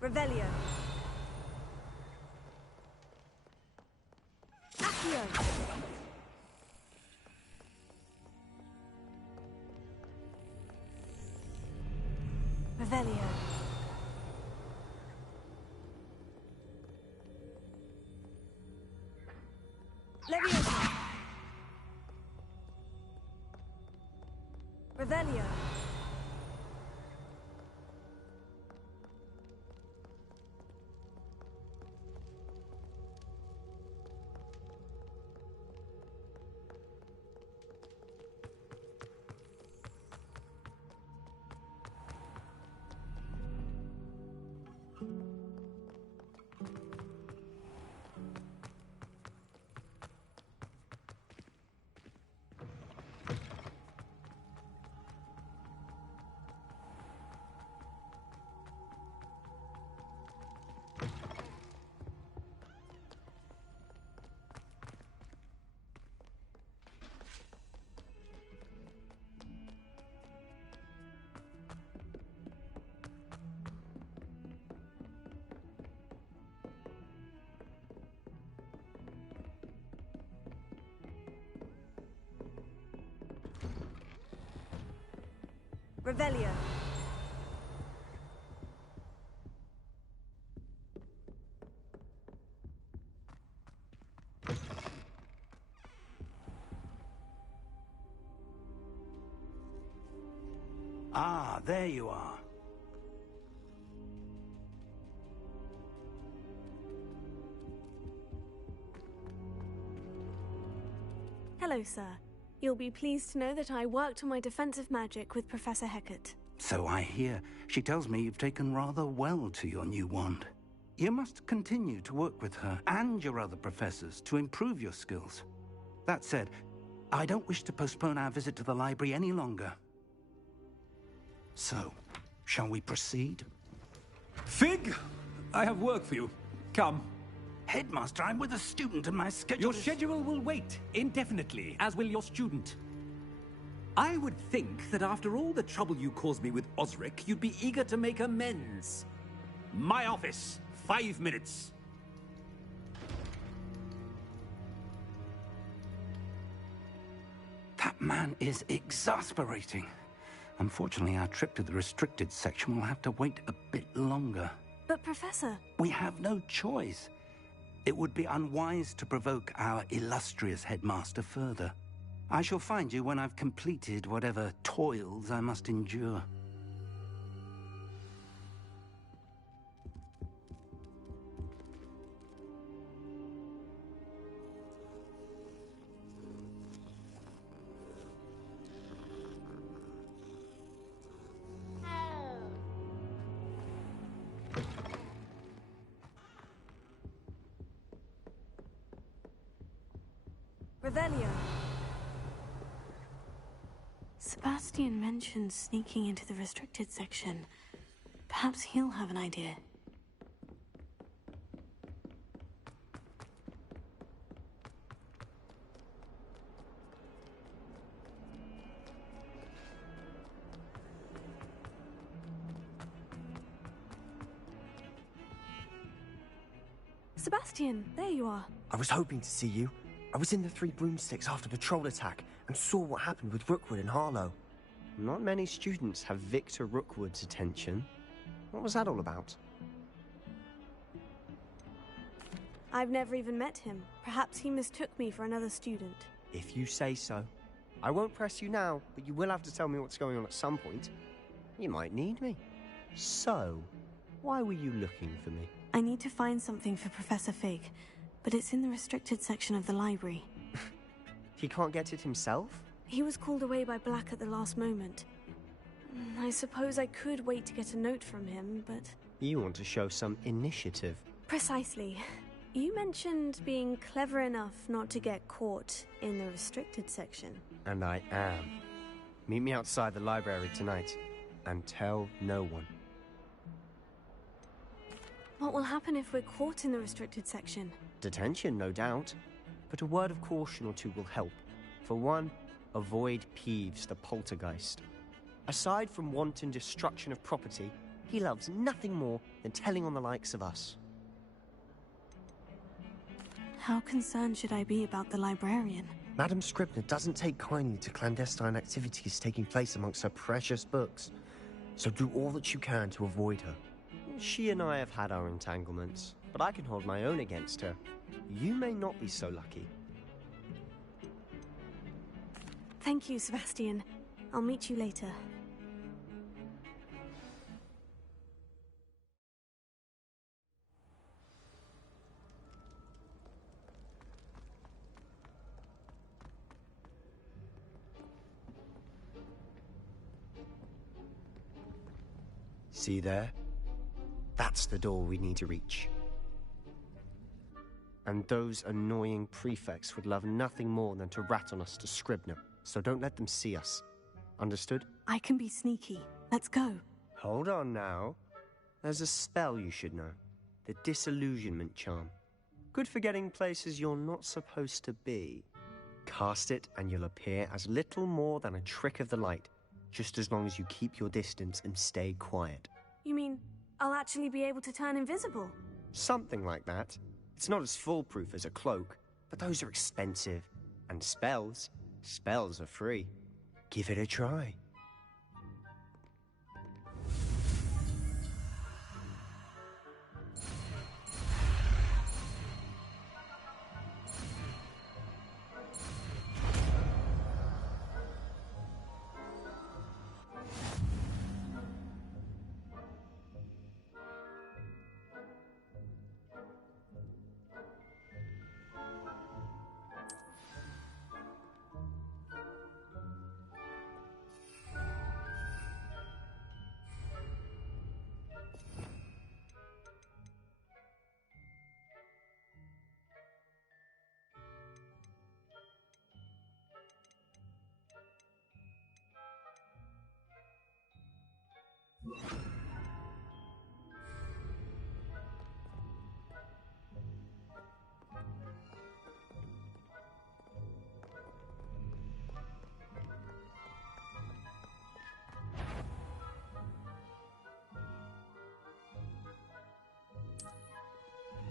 Revelio. Accio. Revelio. Leviosa. Revelio. Revelio. Ah, there you are. Hello, sir. You'll be pleased to know that I worked on my defensive magic with Professor Hecat. So I hear. She tells me you've taken rather well to your new wand. You must continue to work with her and your other professors to improve your skills. That said, I don't wish to postpone our visit to the library any longer. So, shall we proceed? Fig, I have work for you. Come. Headmaster, I'm with a student and my schedule Your schedule will wait indefinitely, as will your student. I would think that after all the trouble you caused me with Osric, you'd be eager to make amends. My office, 5 minutes. That man is exasperating. Unfortunately, our trip to the restricted section will have to wait a bit longer. But, Professor... We have no choice. It would be unwise to provoke our illustrious headmaster further. I shall find you when I've completed whatever toils I must endure. Revelio. Sebastian mentioned sneaking into the restricted section. Perhaps he'll have an idea. Sebastian, there you are. I was hoping to see you. I was in the Three Broomsticks after the troll attack and saw what happened with Rookwood and Harlow. Not many students have Victor Rookwood's attention. What was that all about? I've never even met him. Perhaps he mistook me for another student. If you say so. I won't press you now, but you will have to tell me what's going on at some point. You might need me. So, why were you looking for me? I need to find something for Professor Fig, but it's in the restricted section of the library. He can't get it himself? He was called away by Black at the last moment. I suppose I could wait to get a note from him, but... You want to show some initiative. Precisely. You mentioned being clever enough not to get caught in the restricted section. And I am. Meet me outside the library tonight, and tell no one. What will happen if we're caught in the restricted section? Detention, no doubt. But a word of caution or two will help. For one, avoid Peeves the poltergeist. Aside from wanton destruction of property, He loves nothing more than telling on the likes of us. How concerned should I be about the librarian? Madam Scribner doesn't take kindly to clandestine activities taking place amongst her precious books, so do all that you can to avoid her. She and I have had our entanglements, but I can hold my own against her. You may not be so lucky. Thank you, Sebastian. I'll meet you later. See there? That's the door we need to reach. And those annoying prefects would love nothing more than to rat on us to Scribner, so don't let them see us. Understood? I can be sneaky. Let's go. Hold on now. There's a spell you should know. The Disillusionment Charm. Good for getting places you're not supposed to be. Cast it and you'll appear as little more than a trick of the light, just as long as you keep your distance and stay quiet. You mean I'll actually be able to turn invisible? Something like that. It's not as foolproof as a cloak, but those are expensive. And spells are free. Give it a try.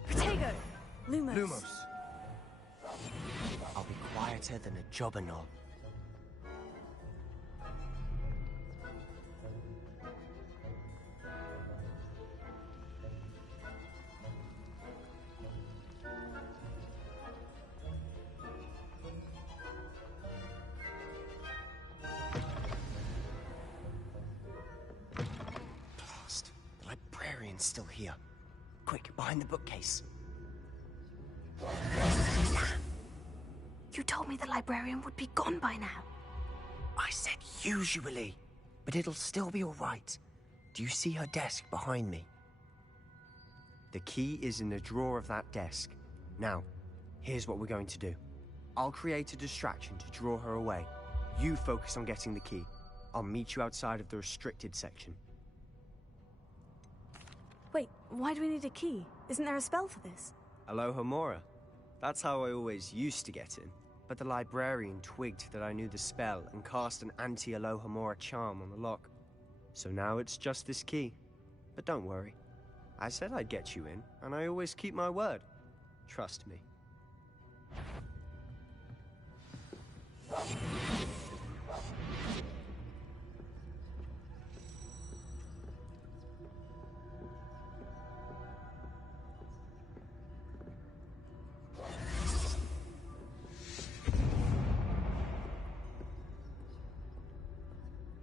Protego! Lumos. Lumos. I'll be quieter than a jobberknoll. Blast. The librarian's still here. Quick, behind the bookcase. You told me the librarian would be gone by now. I said usually, but it'll still be all right. Do you see her desk behind me? The key is in the drawer of that desk. Now, here's what we're going to do. I'll create a distraction to draw her away. You focus on getting the key. I'll meet you outside of the restricted section. Wait, why do we need a key? Isn't there a spell for this? Alohomora. That's how I always used to get in. But the librarian twigged that I knew the spell and cast an anti-Alohomora charm on the lock. So now it's just this key. But don't worry. I said I'd get you in, and I always keep my word. Trust me.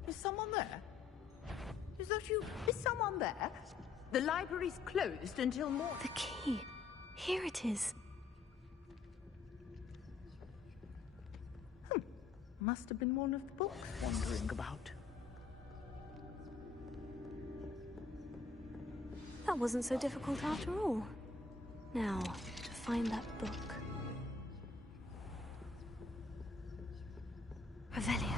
Is someone there? Is that you? Is someone there? The library's closed until morning. The key. Here it is. Must have been one of the books wandering about. That wasn't so difficult after all. Now, to find that book. Revelio.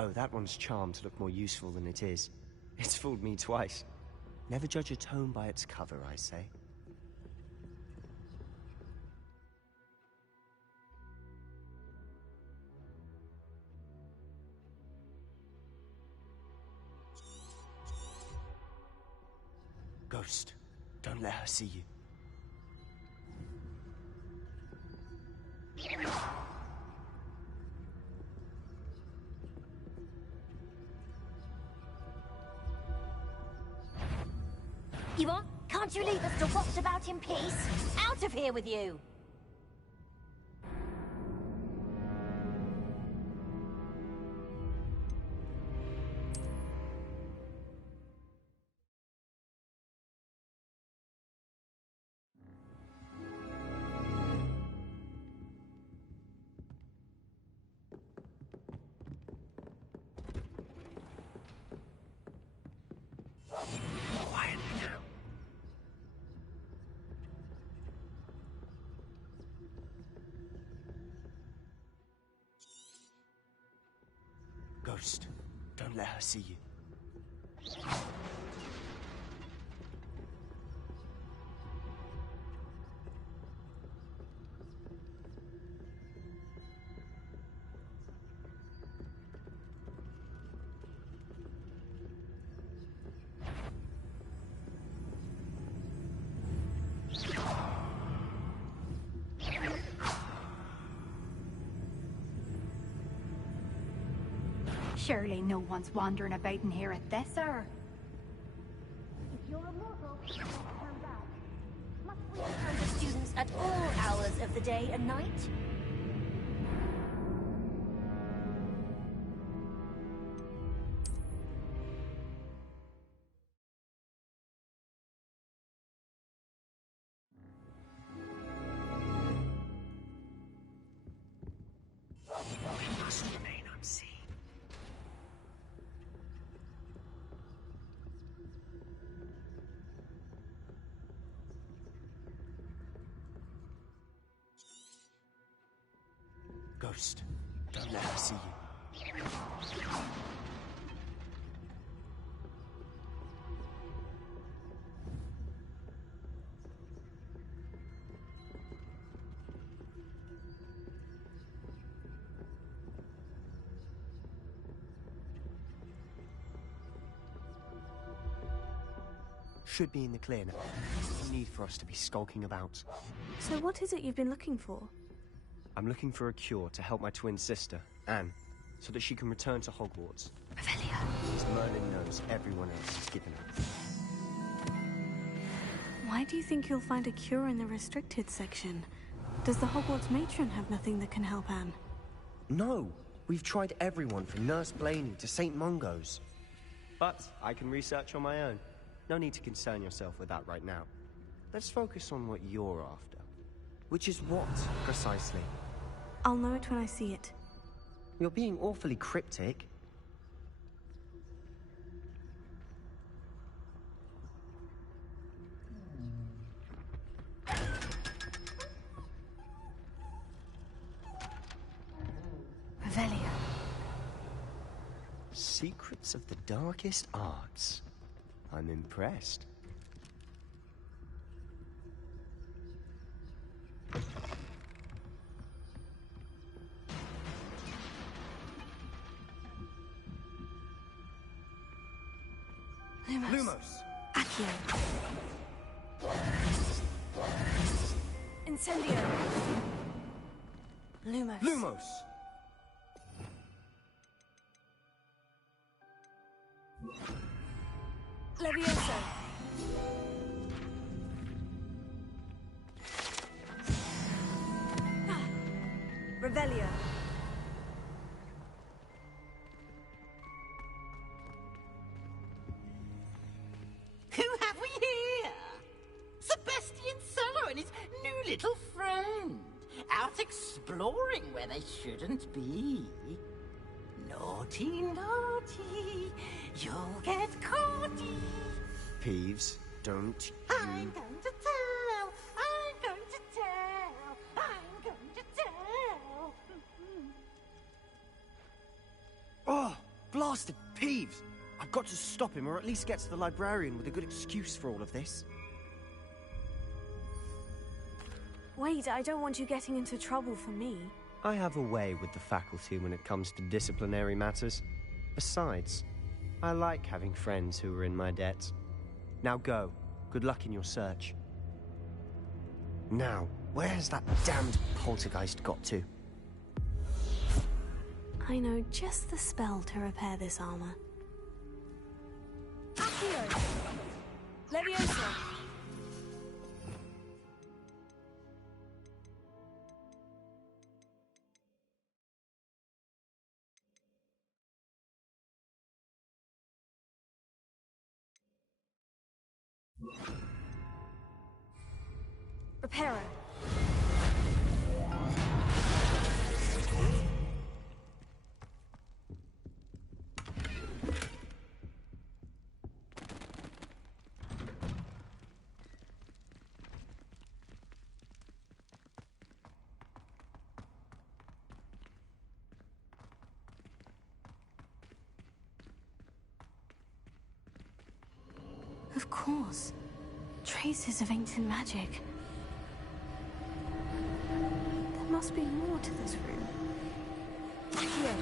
Oh, that one's charmed to look more useful than it is. It's fooled me twice. Never judge a tome by its cover, I say. Ghost, don't let her see you. You what? Can't you leave us to watch about in peace? Out of here with you! Quietly now. Ghost, don't let her see you. Surely no one's wandering about in here at this hour. If you're a mortal, come back. Must we encounter students at all hours of the day and night? We must remain unseen. Ghost, don't let her see you. Should be in the clear now. No need for us to be skulking about. So what is it you've been looking for? I'm looking for a cure to help my twin sister, Anne, so that she can return to Hogwarts. Revelia. As Merlin knows everyone else is given her. Why do you think you'll find a cure in the restricted section? Does the Hogwarts matron have nothing that can help Anne? No! We've tried everyone from Nurse Blaney to St. Mungo's. But I can research on my own. No need to concern yourself with that right now. Let's focus on what you're after. Which is what, precisely? I'll know it when I see it. You're being awfully cryptic. Revelia. Secrets of the darkest arts. I'm impressed. Lumos! Accio. Incendio. Lumos. Lumos! Levioso. Revelio. Who have we here? Sebastian Cello and his new little friend. Out exploring where they shouldn't be. Naughty, naughty, you'll get caughty. Peeves, don't I'm going to tell, I'm going to tell, I'm going to tell. Oh, blasted Peeves! I've got to stop him, or at least get to the librarian with a good excuse for all of this. Wait, I don't want you getting into trouble for me. I have a way with the faculty when it comes to disciplinary matters. Besides, I like having friends who are in my debt. Now go. Good luck in your search. Now, where has that damned poltergeist got to? I know just the spell to repair this armor. Accio! Leviosa! Reparo. Of course. Traces of ancient magic. There must be more to this room. Accio!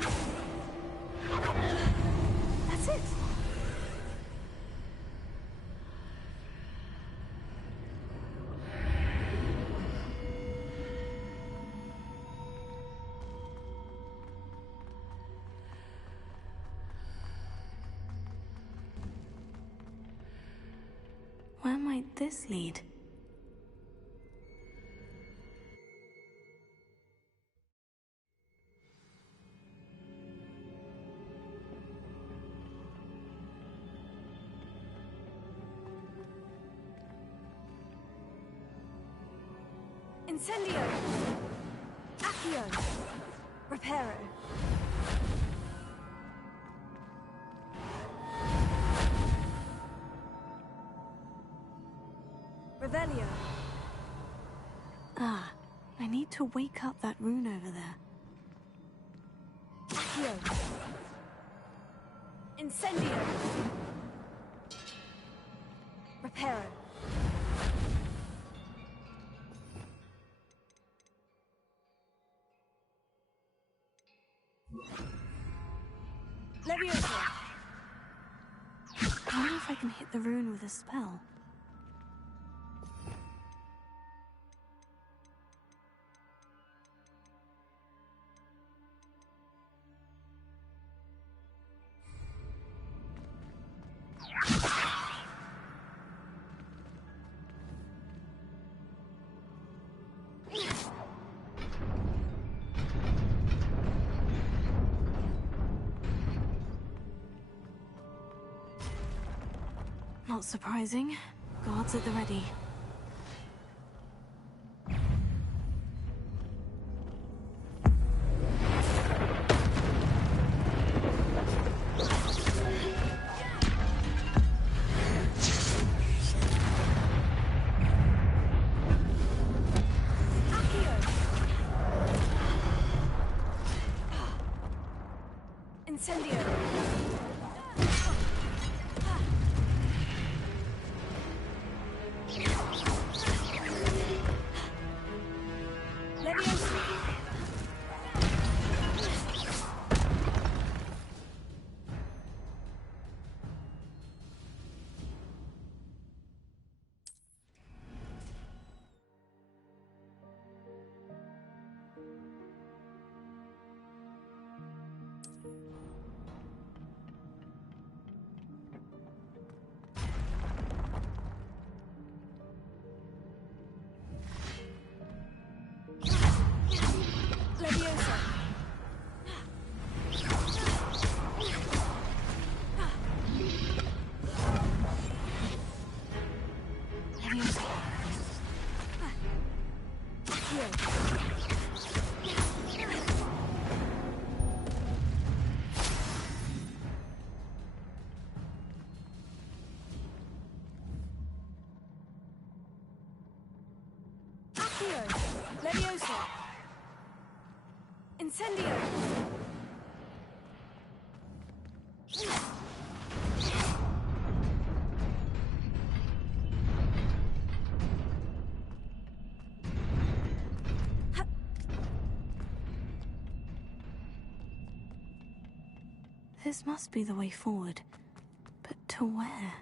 That's it! Where might this lead? Incendio! Accio! Reparo. Revelio. Ah, I need to wake up that rune over there. Accio. Incendio. Reparo. Leviosa. I wonder if I can hit the rune with a spell. Not surprising. Guards at the ready. Incendio. Leviosa. Leviosa. Leviosa. Accio. Accio. Leviosa. Incendio. This must be the way forward. But to where?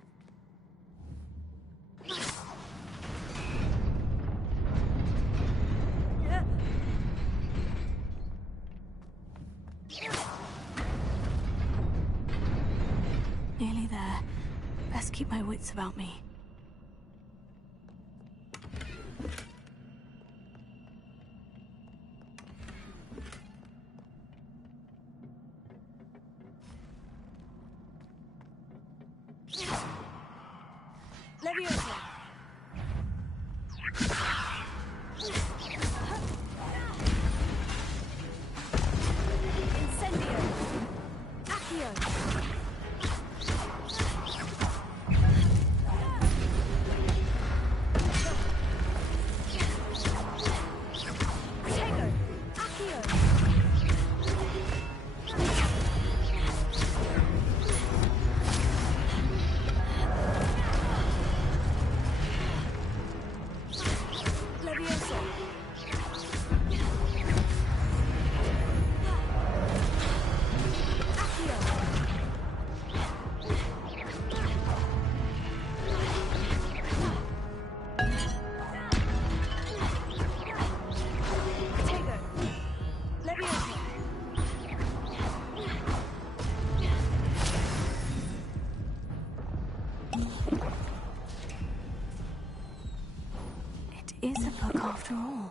best keep my wits about me. Leviosa. Incendio. Accio. Protego. Accio. Leviosa. Accio. Protego. Leviosa. It is a book after all.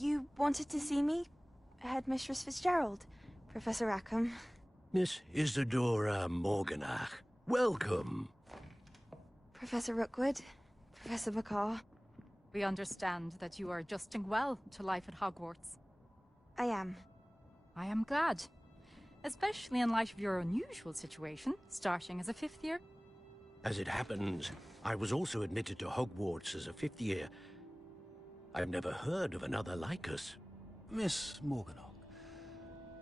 You wanted to see me? Headmistress Fitzgerald, Professor Rackham. Miss Isadora Morganach, welcome. Professor Rookwood, Professor McCaw. We understand that you are adjusting well to life at Hogwarts. I am. I am glad. Especially in light of your unusual situation, starting as a 5th year. As it happens, I was also admitted to Hogwarts as a 5th year. I've never heard of another like us. Miss Morganach,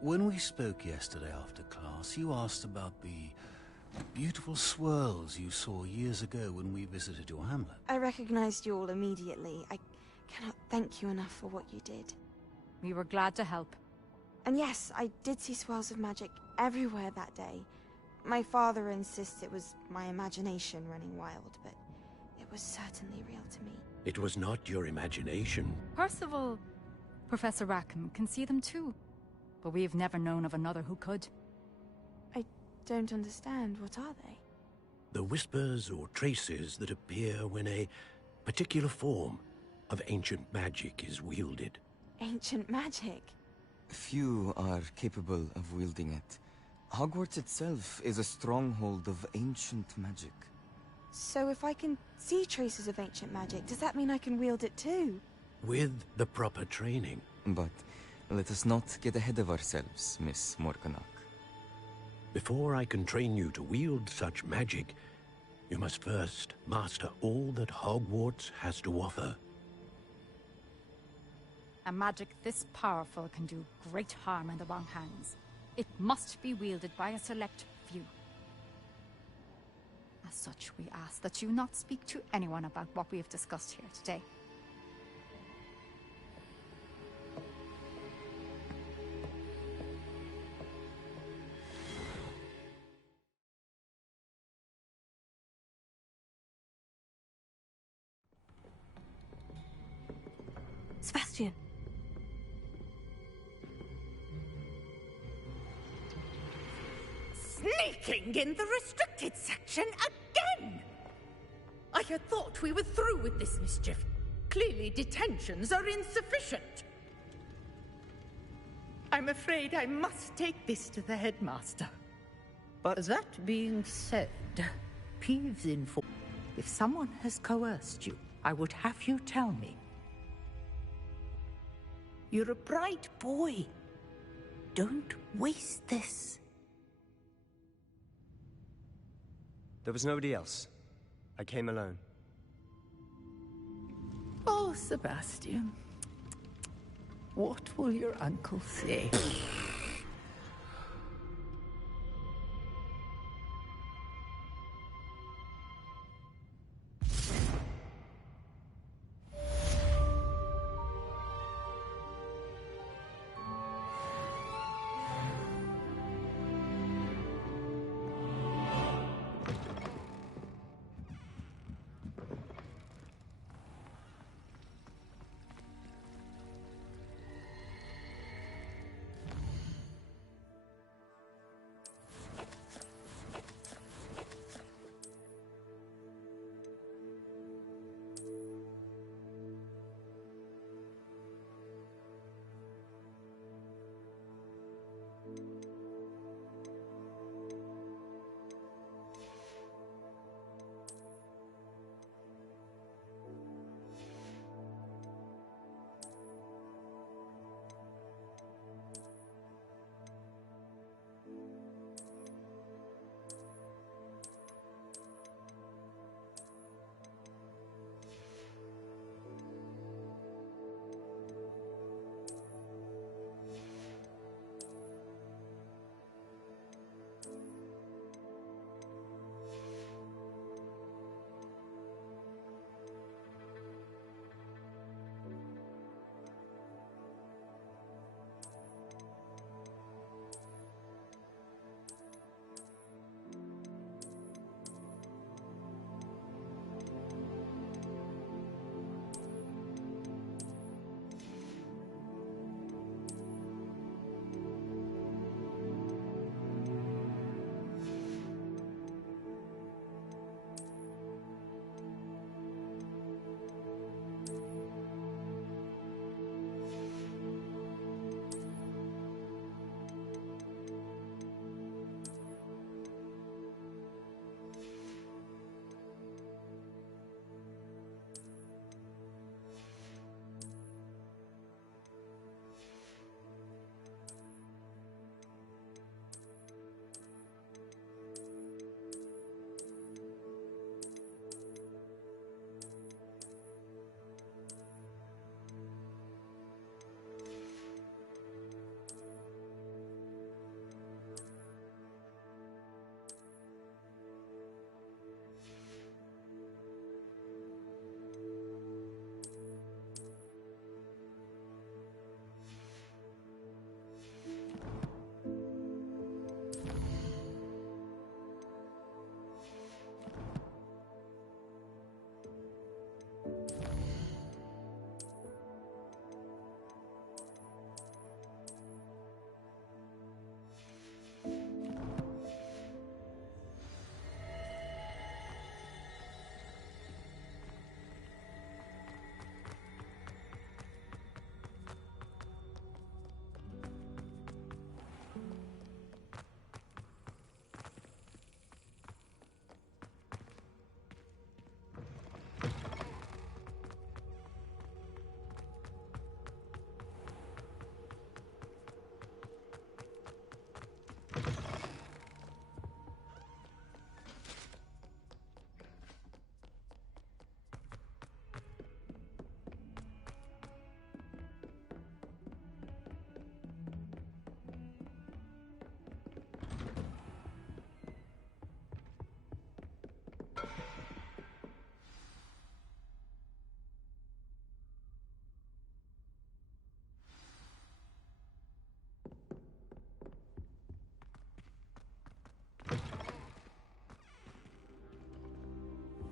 when we spoke yesterday after class, you asked about the beautiful swirls you saw years ago when we visited your hamlet. I recognized you all immediately. I cannot thank you enough for what you did. We were glad to help. And yes, I did see swirls of magic everywhere that day. My father insists it was my imagination running wild, but it was certainly real to me. It was not your imagination. Percival, Professor Rackham can see them too. But we've never known of another who could. I don't understand. What are they? The whispers or traces that appear when a particular form of ancient magic is wielded. Ancient magic? Few are capable of wielding it. Hogwarts itself is a stronghold of ancient magic. So if I can see traces of ancient magic, does that mean I can wield it too? With the proper training. But let us not get ahead of ourselves, Miss Morganach. Before I can train you to wield such magic, you must first master all that Hogwarts has to offer. A magic this powerful can do great harm in the wrong hands. It must be wielded by a select few. As such, we ask that you not speak to anyone about what we have discussed here today. Sebastian. Sneaking in the restricted section again! I had thought we were through with this mischief. Clearly detentions are insufficient. I'm afraid I must take this to the headmaster. But that being said, Peeves informed. If someone has coerced you, I would have you tell me. You're a bright boy. Don't waste this. There was nobody else. I came alone. Oh, Sebastian. What will your uncle say?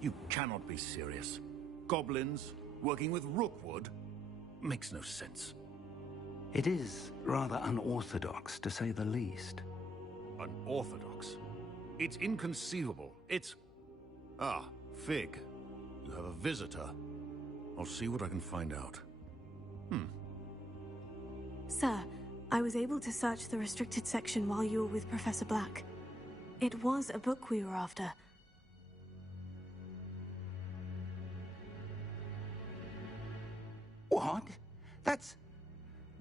You cannot be serious. Goblins working with Rookwood? Makes no sense. It is rather unorthodox, to say the least. Unorthodox? It's inconceivable. It's... Ah, Fig. You have a visitor. I'll see what I can find out. Sir, I was able to search the restricted section while you were with Professor Black. It was a book we were after. What? That's...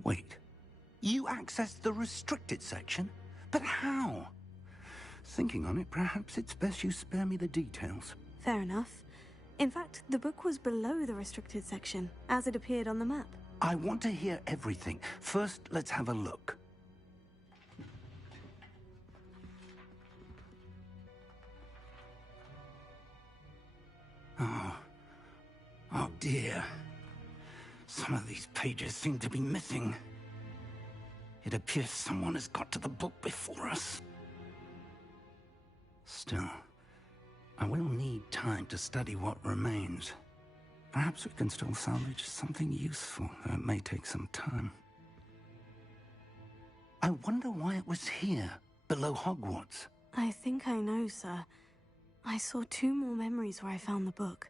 Wait. You accessed the restricted section? But how? Thinking on it, perhaps it's best you spare me the details. Fair enough. In fact, the book was below the restricted section, as it appeared on the map. I want to hear everything. First, let's have a look. Oh dear. Some of these pages seem to be missing. It appears someone has got to the book before us. Still, I will need time to study what remains. Perhaps we can still salvage something useful, though it may take some time. I wonder why it was here, below Hogwarts. I think I know, sir. I saw 2 more memories where I found the book.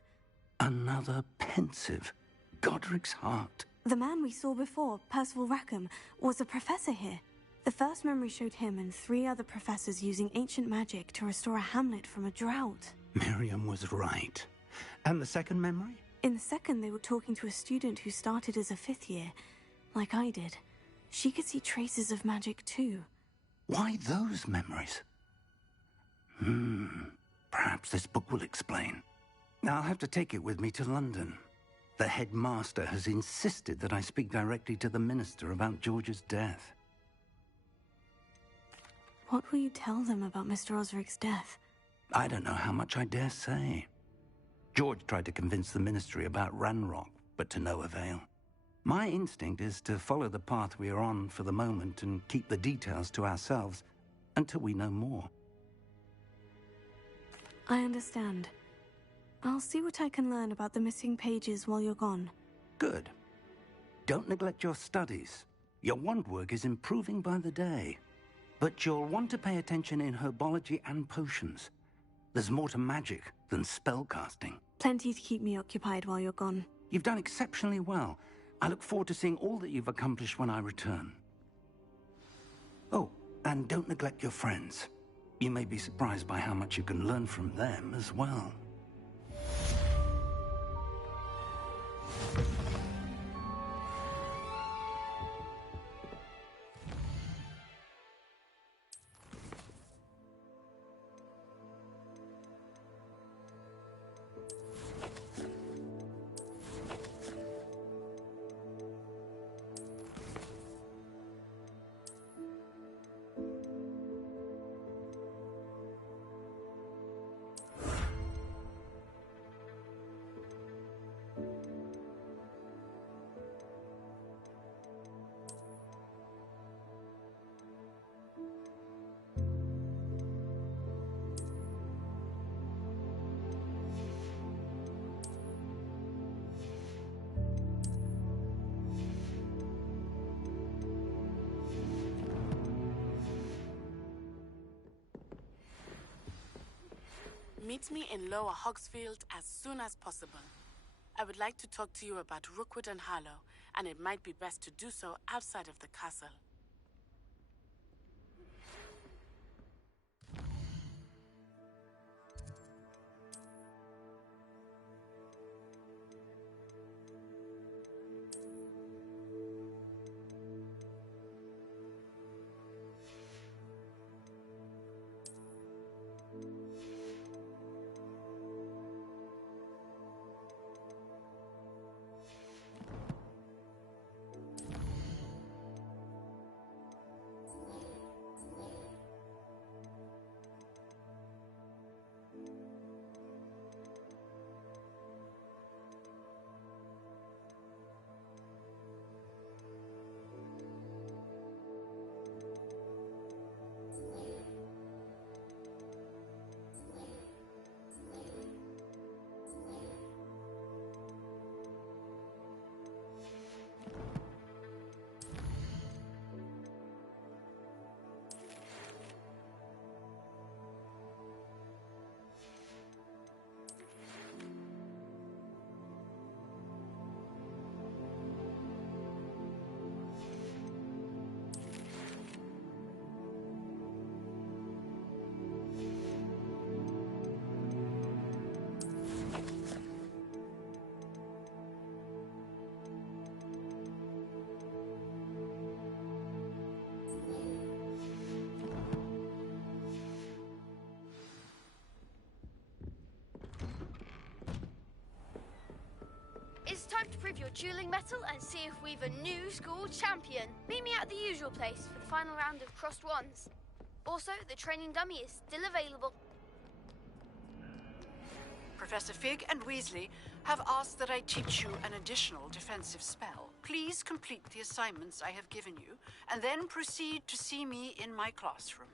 Another pensive. Godric's heart. The man we saw before, Percival Rackham, was a professor here. The first memory showed him and 3 other professors using ancient magic to restore a hamlet from a drought. Miriam was right. And the second memory? In the second, they were talking to a student who started as a 5th year, like I did. She could see traces of magic too. Why those memories? Perhaps this book will explain. I'll have to take it with me to London. The headmaster has insisted that I speak directly to the minister about George's death. What will you tell them about Mr. Osric's death? I don't know how much I dare say. George tried to convince the ministry about Ranrock, but to no avail. My instinct is to follow the path we are on for the moment and keep the details to ourselves until we know more. I understand. I'll see what I can learn about the missing pages while you're gone. Good. Don't neglect your studies. Your wand work is improving by the day. But you'll want to pay attention in herbology and potions. There's more to magic than spellcasting. Plenty to keep me occupied while you're gone. You've done exceptionally well. I look forward to seeing all that you've accomplished when I return. Oh, and don't neglect your friends. You may be surprised by how much you can learn from them as well. Meet me in Lower Hogsfield as soon as possible. I would like to talk to you about Rookwood and Harlow, and it might be best to do so outside of the castle. of your dueling metal and see if we've a new school champion. Meet me at the usual place for the final round of crossed wands. Also, the training dummy is still available. Professor Fig and Weasley have asked that I teach you an additional defensive spell. Please complete the assignments I have given you, and then proceed to see me in my classroom.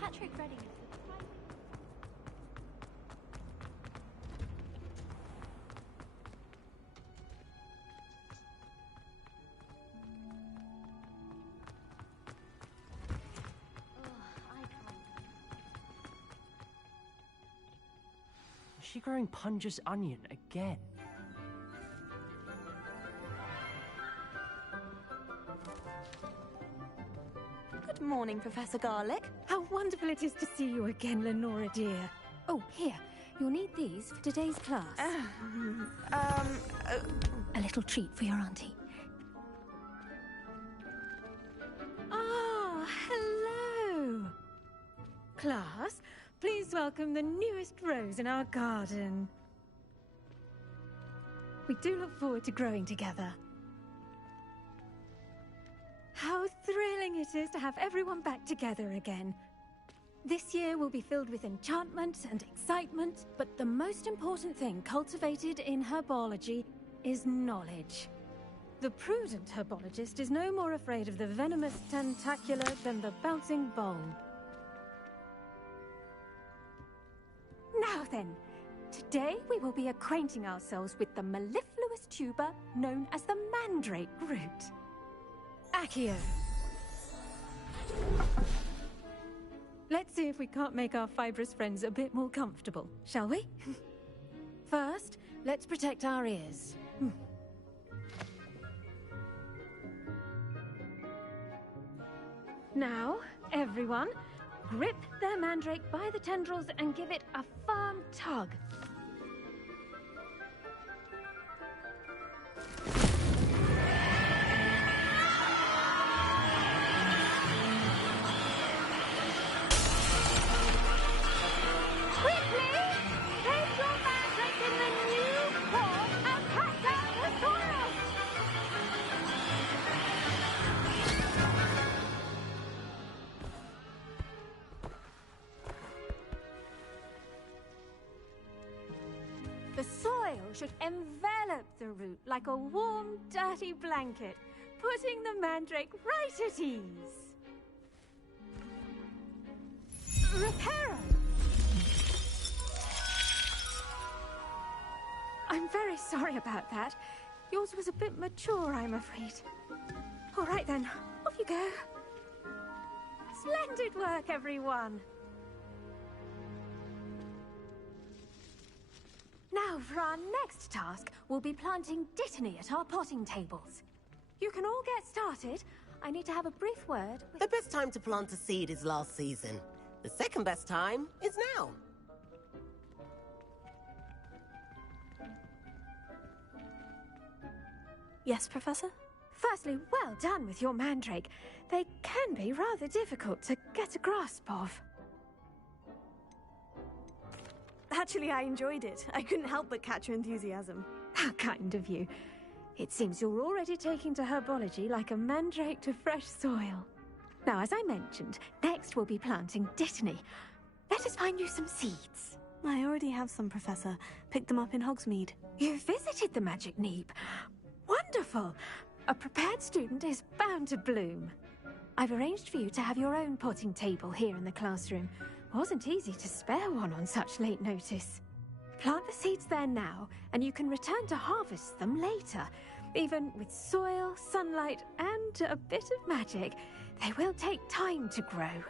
Patrick Redding. Is she growing Punja's onion again? Good morning, Professor Garlick. How wonderful it is to see you again, Lenora dear. Oh, here. You'll need these for today's class. A little treat for your auntie. Ah, hello. Class, please welcome the newest rose in our garden. We do look forward to growing together. How thrilling it is to have everyone back together again. This year will be filled with enchantment and excitement, but the most important thing cultivated in herbology is knowledge. The prudent herbologist is no more afraid of the venomous tentacular than the bouncing bulb. Now then, today we will be acquainting ourselves with the mellifluous tuber known as the mandrake root. Accio. Let's see if we can't make our fibrous friends a bit more comfortable, shall we? First, let's protect our ears. Now, everyone, grip their mandrake by the tendrils and give it a firm tug. The soil should envelop the root like a warm, dirty blanket, putting the mandrake right at ease. Reparo! I'm very sorry about that. Yours was a bit mature, I'm afraid. All right then, off you go. Splendid work, everyone. Now, for our next task, we'll be planting Dittany at our potting tables. You can all get started. I need to have a brief word with... The best time to plant a seed is last season. The second best time is now. Yes, Professor? Firstly, well done with your mandrake. They can be rather difficult to get a grasp of. Actually, I enjoyed it. I couldn't help but catch your enthusiasm. How kind of you. It seems you're already taking to herbology like a mandrake to fresh soil. Now, as I mentioned, next we'll be planting Dittany. Let us find you some seeds. I already have some, Professor. Picked them up in Hogsmeade. You visited the Magic Neep. Wonderful! A prepared student is bound to bloom. I've arranged for you to have your own potting table here in the classroom. wasn't easy to spare one on such late notice. Plant the seeds there now, and you can return to harvest them later. Even with soil, sunlight, and a bit of magic, they will take time to grow.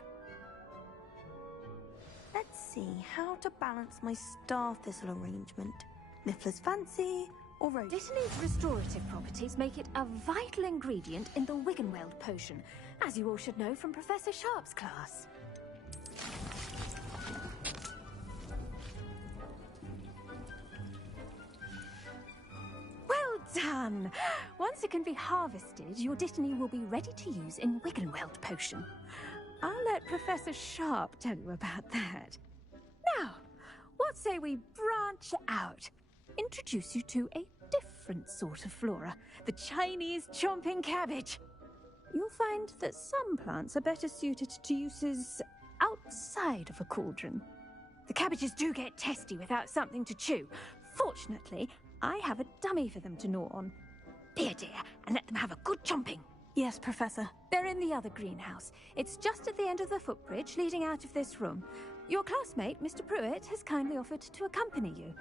Let's see how to balance my star thistle arrangement. Miffler's fancy or rose? Dittany's restorative properties make it a vital ingredient in the Wiggenweld potion, as you all should know from Professor Sharp's class. Well done! Once it can be harvested, your Dittany will be ready to use in Wiggenweld potion. I'll let Professor Sharp tell you about that. Now, what say we branch out? Introduce you to a different sort of flora, the Chinese chomping cabbage. You'll find that some plants are better suited to uses outside of a cauldron. The cabbages do get testy without something to chew. Fortunately, I have a dummy for them to gnaw on. Be a dear and let them have a good chomping. Yes, Professor. They're in the other greenhouse. It's just at the end of the footbridge leading out of this room. Your classmate, Mr. Pruitt, has kindly offered to accompany you.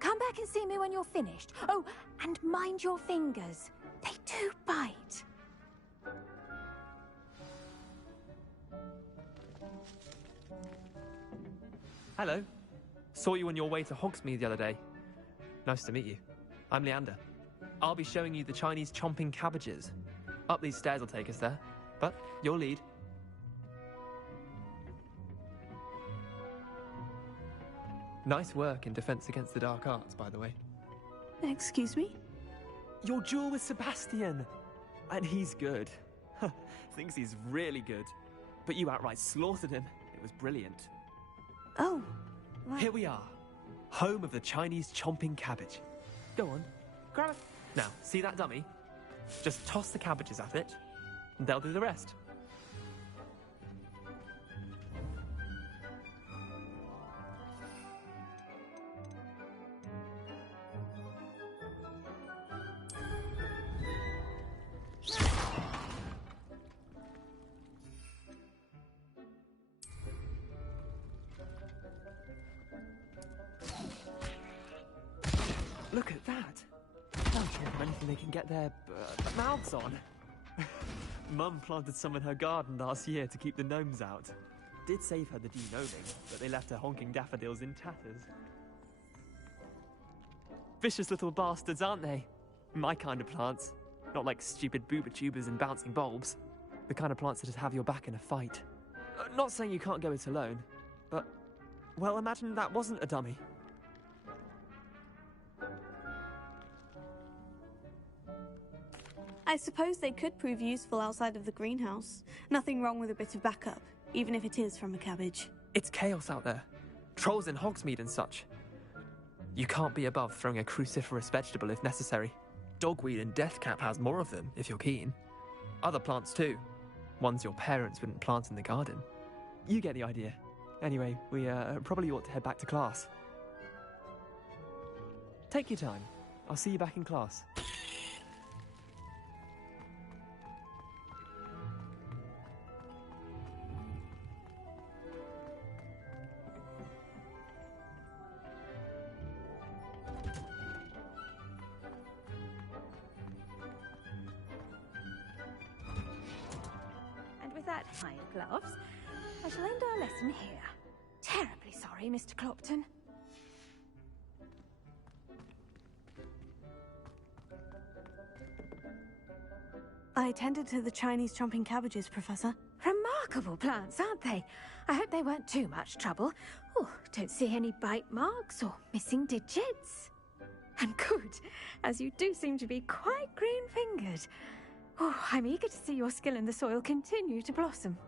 Come back and see me when you're finished. Oh, and mind your fingers. They do bite. Hello. Saw you on your way to Hogsmeade the other day. Nice to meet you. I'm Leander. I'll be showing you the Chinese chomping cabbages. Up these stairs will take us there, but you'll lead. Nice work in Defense Against the Dark Arts, by the way. Excuse me? Your duel with Sebastian! And he's good. Thinks he's really good. But you outright slaughtered him. It was brilliant. Oh, right. Here we are. Home of the Chinese chomping cabbage. Go on, grab it. Now, see that dummy? Just toss the cabbages at it, and they'll do the rest. Look at that! Don't give them anything they can get their mouths on. Mum planted some in her garden last year to keep the gnomes out. Did save her the de-gnoming, but they left her honking daffodils in tatters. Vicious little bastards, aren't they? My kind of plants. Not like stupid booba tubers and bouncing bulbs. The kind of plants that'd have your back in a fight. Not saying you can't go it alone, but, well, imagine that wasn't a dummy. I suppose they could prove useful outside of the greenhouse. Nothing wrong with a bit of backup, even if it is from a cabbage. It's chaos out there. Trolls in Hogsmeade and such. You can't be above throwing a cruciferous vegetable if necessary. Dogweed and deathcap has more of them, if you're keen. Other plants too. Ones your parents wouldn't plant in the garden. You get the idea. Anyway, we probably ought to head back to class. Take your time. I'll see you back in class. Hide gloves. I shall end our lesson here. Terribly sorry, Mr. Clopton. I attended to the Chinese chomping cabbages, Professor. Remarkable plants, aren't they? I hope they weren't too much trouble. Oh, don't see any bite marks or missing digits. And good, as you do seem to be quite green-fingered. Oh, I'm eager to see your skill in the soil continue to blossom.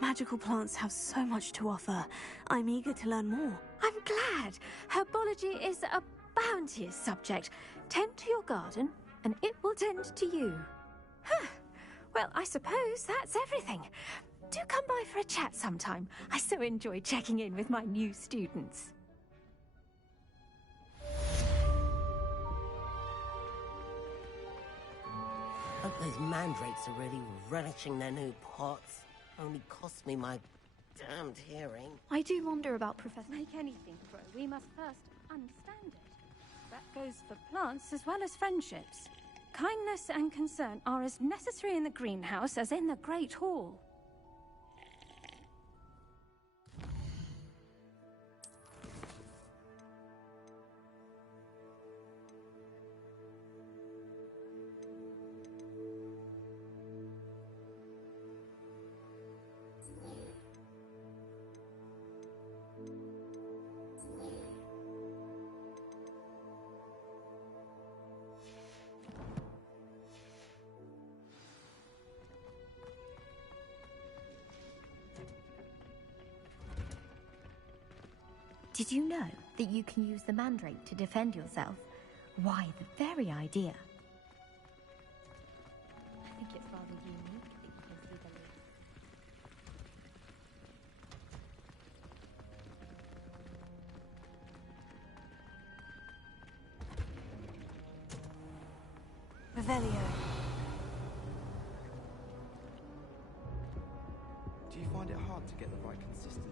Magical plants have so much to offer. I'm eager to learn more. I'm glad. Herbology is a bounteous subject. Tend to your garden, and it will tend to you. Huh. Well, I suppose that's everything. Do come by for a chat sometime. I so enjoy checking in with my new students. Hope those mandrakes are really relishing their new pots. only cost me my damned hearing. I do wonder about Professor. Make anything grow, we must first understand it. That goes for plants as well as friendships. Kindness and concern are as necessary in the greenhouse as in the Great Hall. Did you know that you can use the mandrake to defend yourself? Why, the very idea. I think it's rather unique that you can see the leaf. Revelio. Do you find it hard to get the right consistency?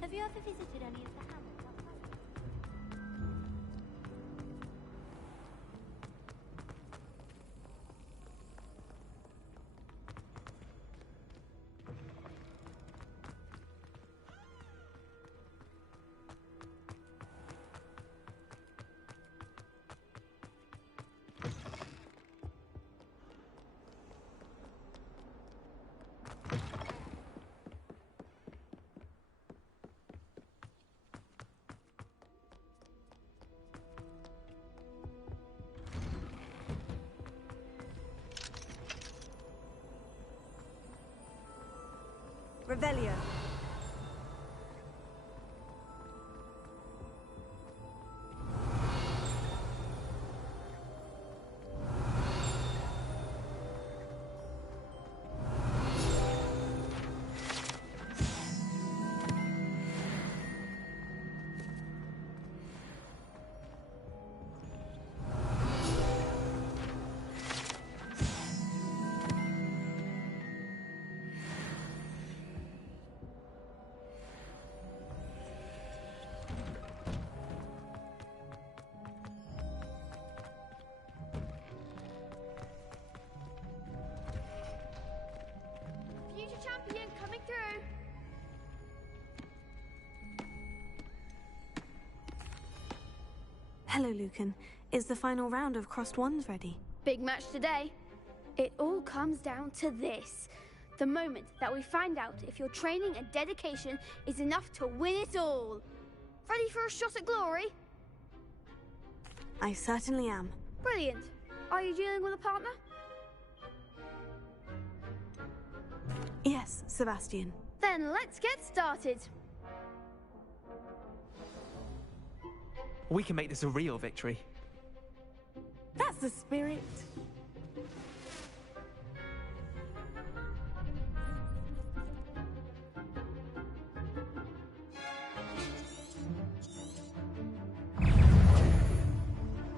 Have you ever visited any of the hamlets outside? Revelio. Future champion coming through. Hello, Lucan. Is the final round of Crossed Wands ready? Big match today. It all comes down to this. The moment that we find out if your training and dedication is enough to win it all. Ready for a shot at glory? I certainly am. Brilliant. Are you dealing with a partner? Yes, Sebastian. Then let's get started. We can make this a real victory. That's the spirit.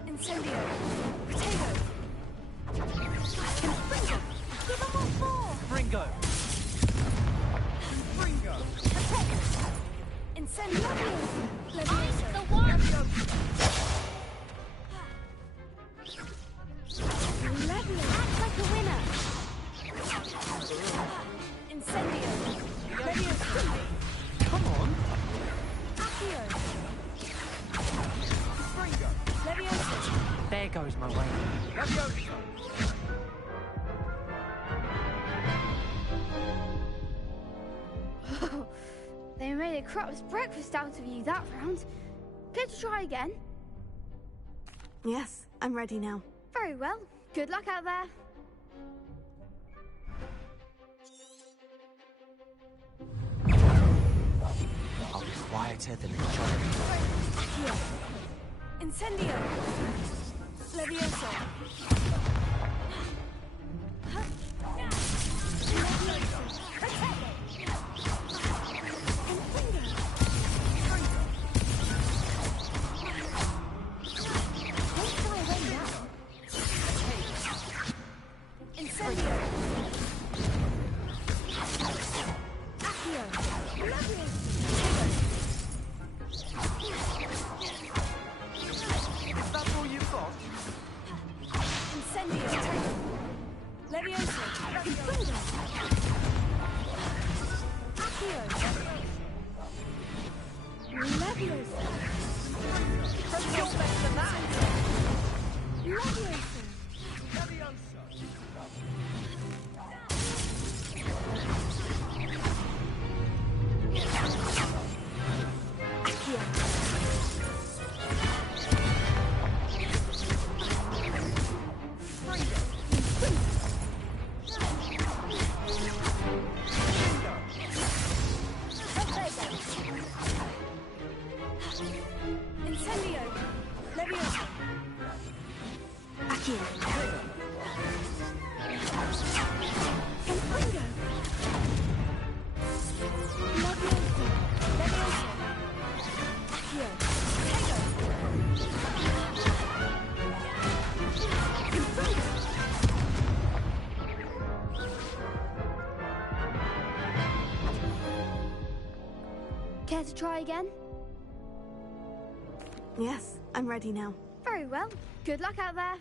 Incendio. Potato. Springo. Give them all four. Ringo. Springo. Potato. Incendio. I'm the one. Act like a winner. Incendio. Leviosa. Come on. Accio. Springo. Leviosa. There goes my way. Leviosa. They made a crap's breakfast out of you that round. Care to try again? Yes, I'm ready now. Very well. Good luck out there. I'll be quieter than a giant. Accio. Incendio. Leviosa. Accio. Care to try again? Yes, I'm ready now. Very well. Good luck out there.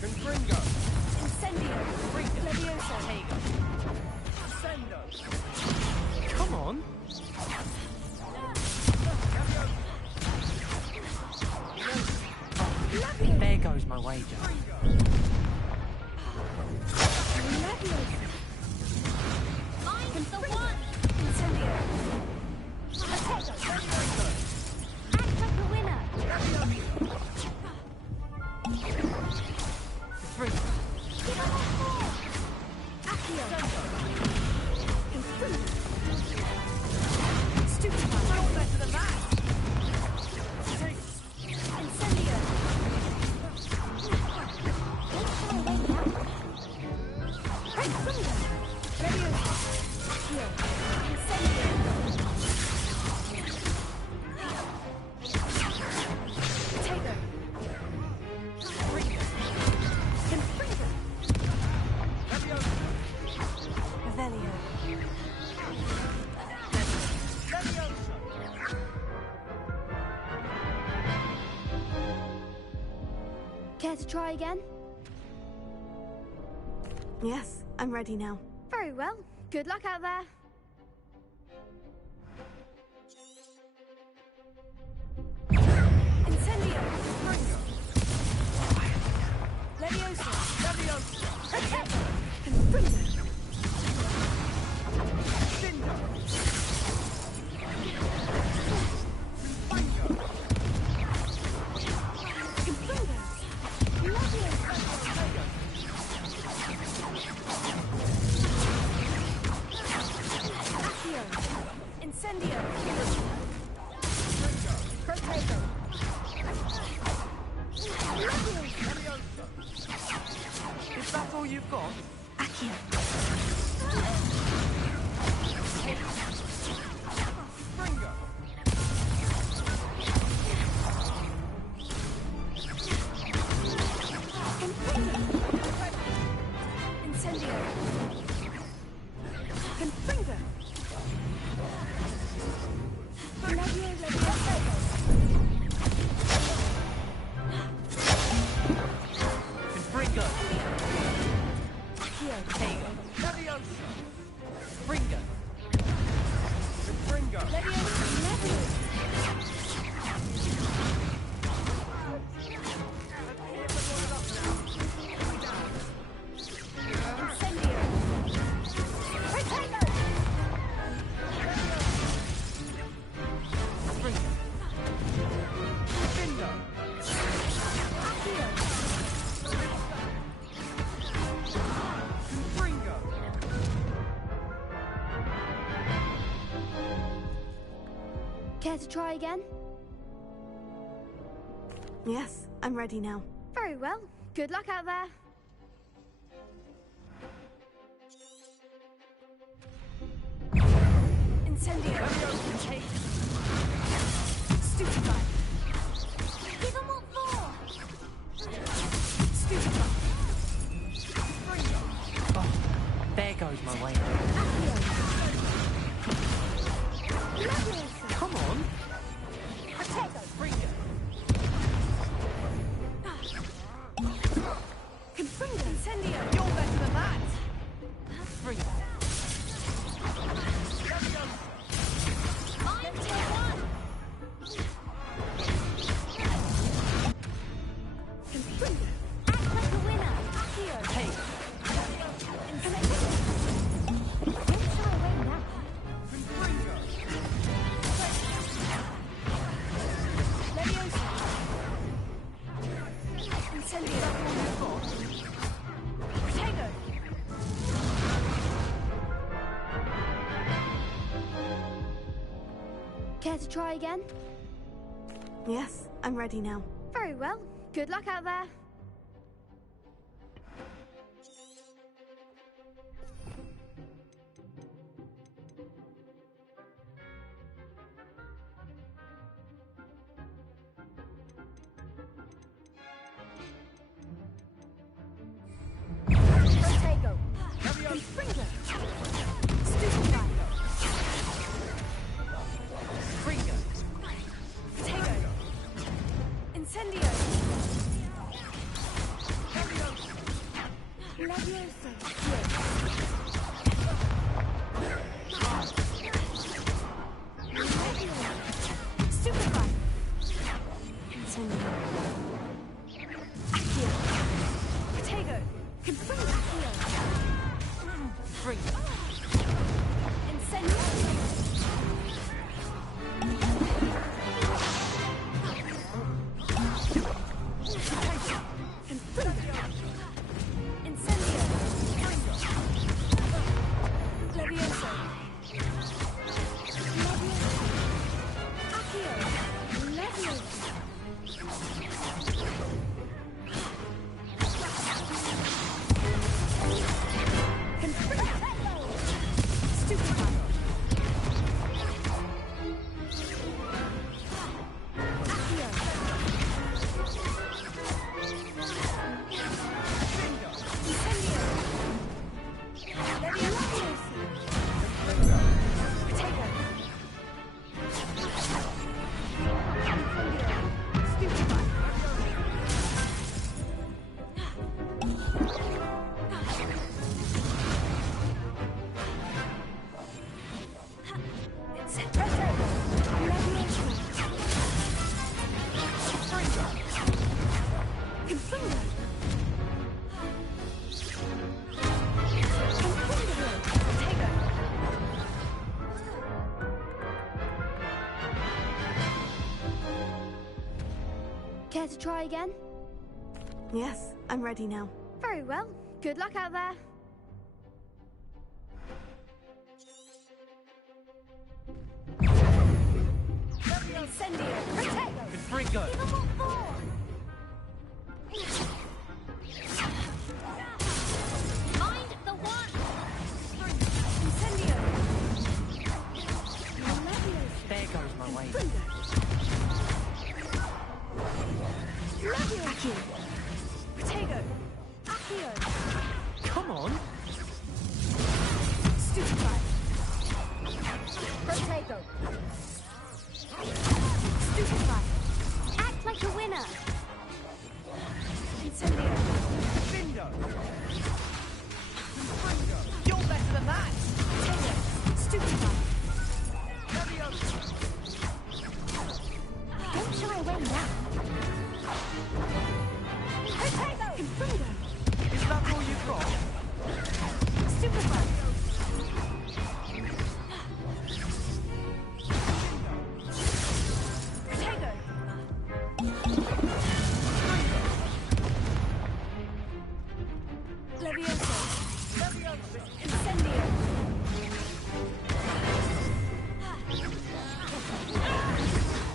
Confringo! Incendio! Leviosa! Sendo! Come on! There goes my wager. Mine's the one! Incendio! Act like the winner! Three. Accio! Better than that! Incendio! Care to try again? Yes, I'm ready now. Very well. Good luck out there. Incendio! Leviosa! Incendio! Protego! Is that all you've got? Accio. Incendio! Confringo! Confringo! Accio! Tego! Leviosa! Fringo! Confringo! Incendio! Protego! Findo! Confringo! Care to try again? Yes, I'm ready now. Very well. Good luck out there. Incendio! Stupefy! Give them what for! Stupefy! Oh, there goes my wager. Come on! Protego! Fringo! Confringo! Incendio! You're better than that! Fringo! Mine's the one! Confringo! Act like the winner! Accio! Tego! Incendio! Care to try again? Yes, I'm ready now. Very well. Good luck out there. Protego. Confringo. Stupefy. Fringo. Protego. Incendio. Levioso. Stupefy. Incendio. Accio. Protego. Confringo. Accio. Fringo. Incendio. Care to try again? Yes, I'm ready now. Very well. Good luck out there. Incendio. Protego. Confringo. Mind the one! Incendio. There goes my way. Accio. Protego. Accio. Come on. Stupefy. Protego. Stupefy. Act like a winner. Incendio. Bingo. You're better than that. Protego. Stupefy. Don't shy away now. Protego. Confringo. Is that all you've got? Stupefy. Protego. Levioso. Incendio.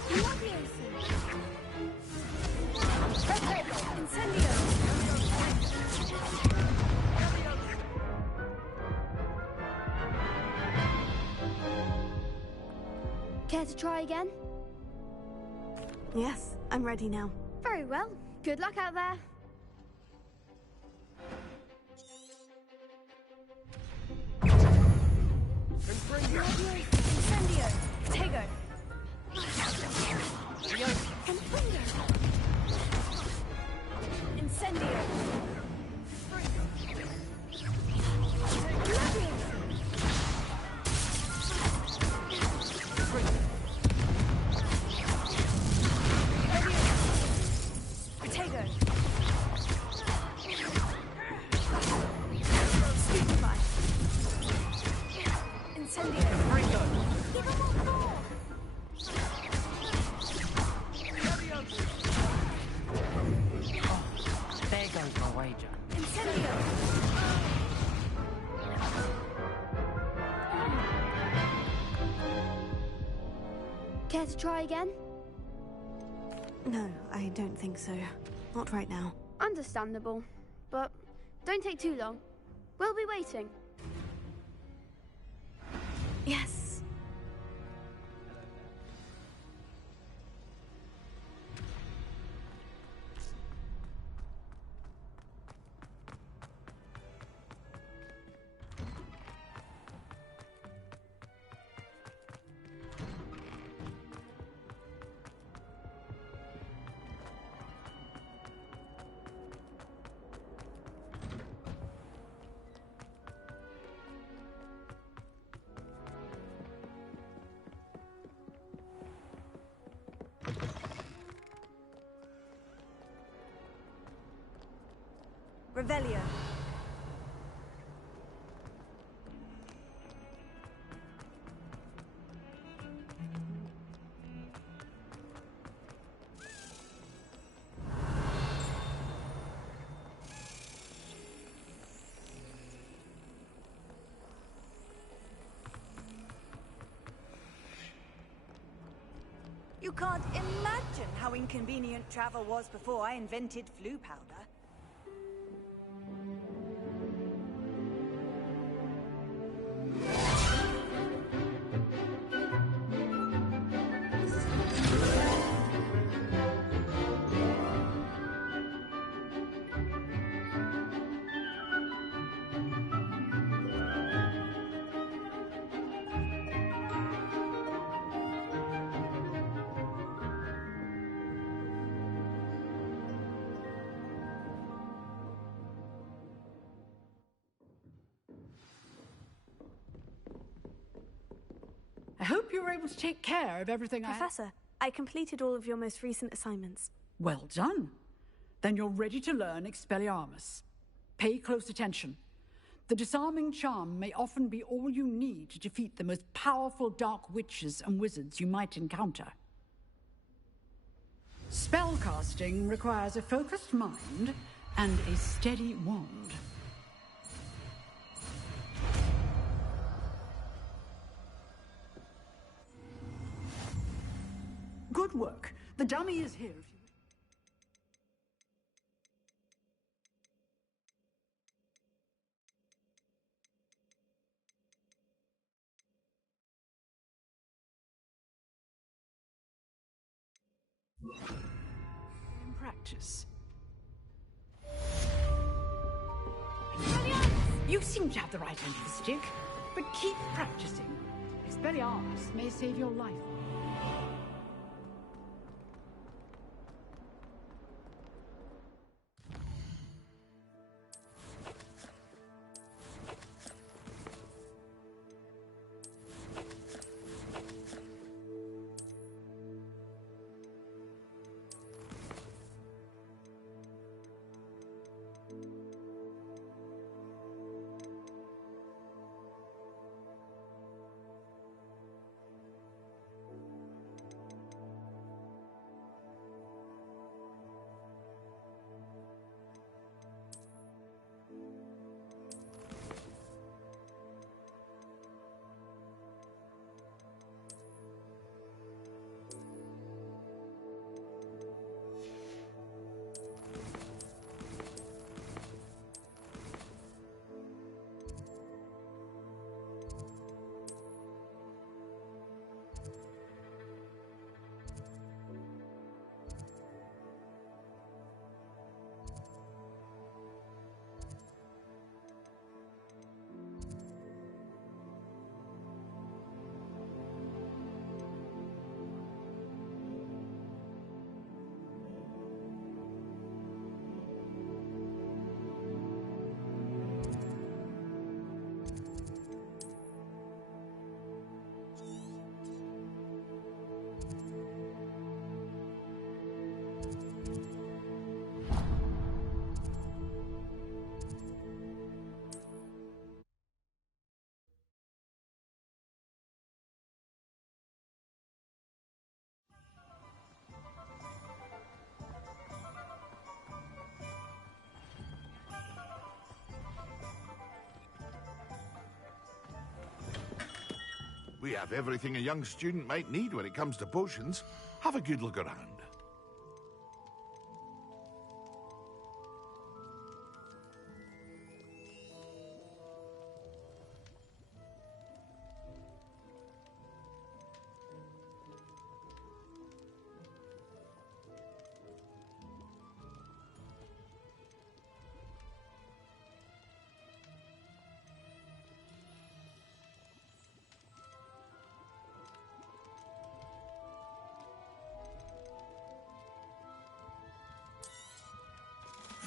Levioso. Protego. Incendio. Care to try again? Yes, I'm ready now. Very well. Good luck out there. Incendio. Protego. Confringo. Incendio. Protego. Stupefy. Incendio. Ringo. Give him a more. Care to try again? No, I don't think so. Not right now. Understandable. But don't take too long. We'll be waiting. Yes. Revelio. You can't imagine how inconvenient travel was before I invented flu powder. I hope you were able to take care of everything. Professor, I completed all of your most recent assignments. Well done. Then you're ready to learn Expelliarmus. Pay close attention. The disarming charm may often be all you need to defeat the most powerful dark witches and wizards you might encounter. Spellcasting requires a focused mind and a steady wand. Good work. The dummy is here. In practice. You seem to have the right end of the stick, but keep practicing. Expelliarmus may save your life. We have everything a young student might need when it comes to potions. Have a good look around.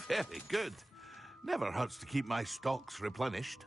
Very good. Never hurts to keep my stocks replenished.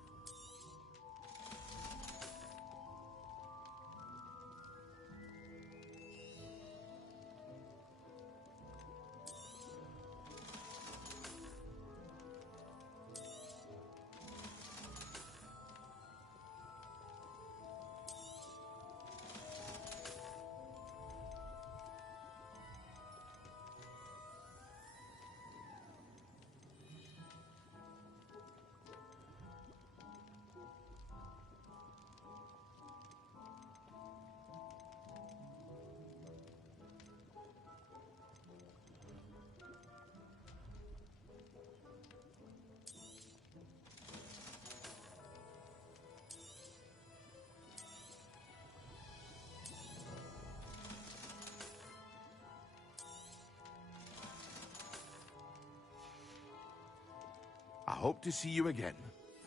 I hope to see you again.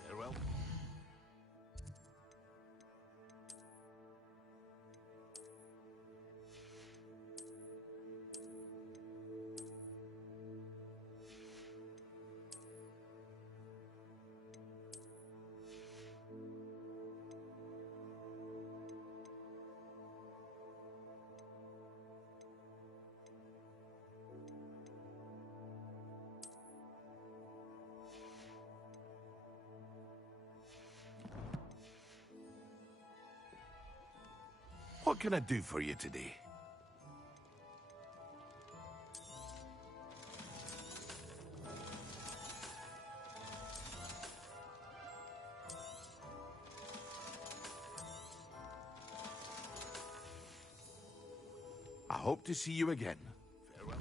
Farewell. What can I do for you today? I hope to see you again. Farewell.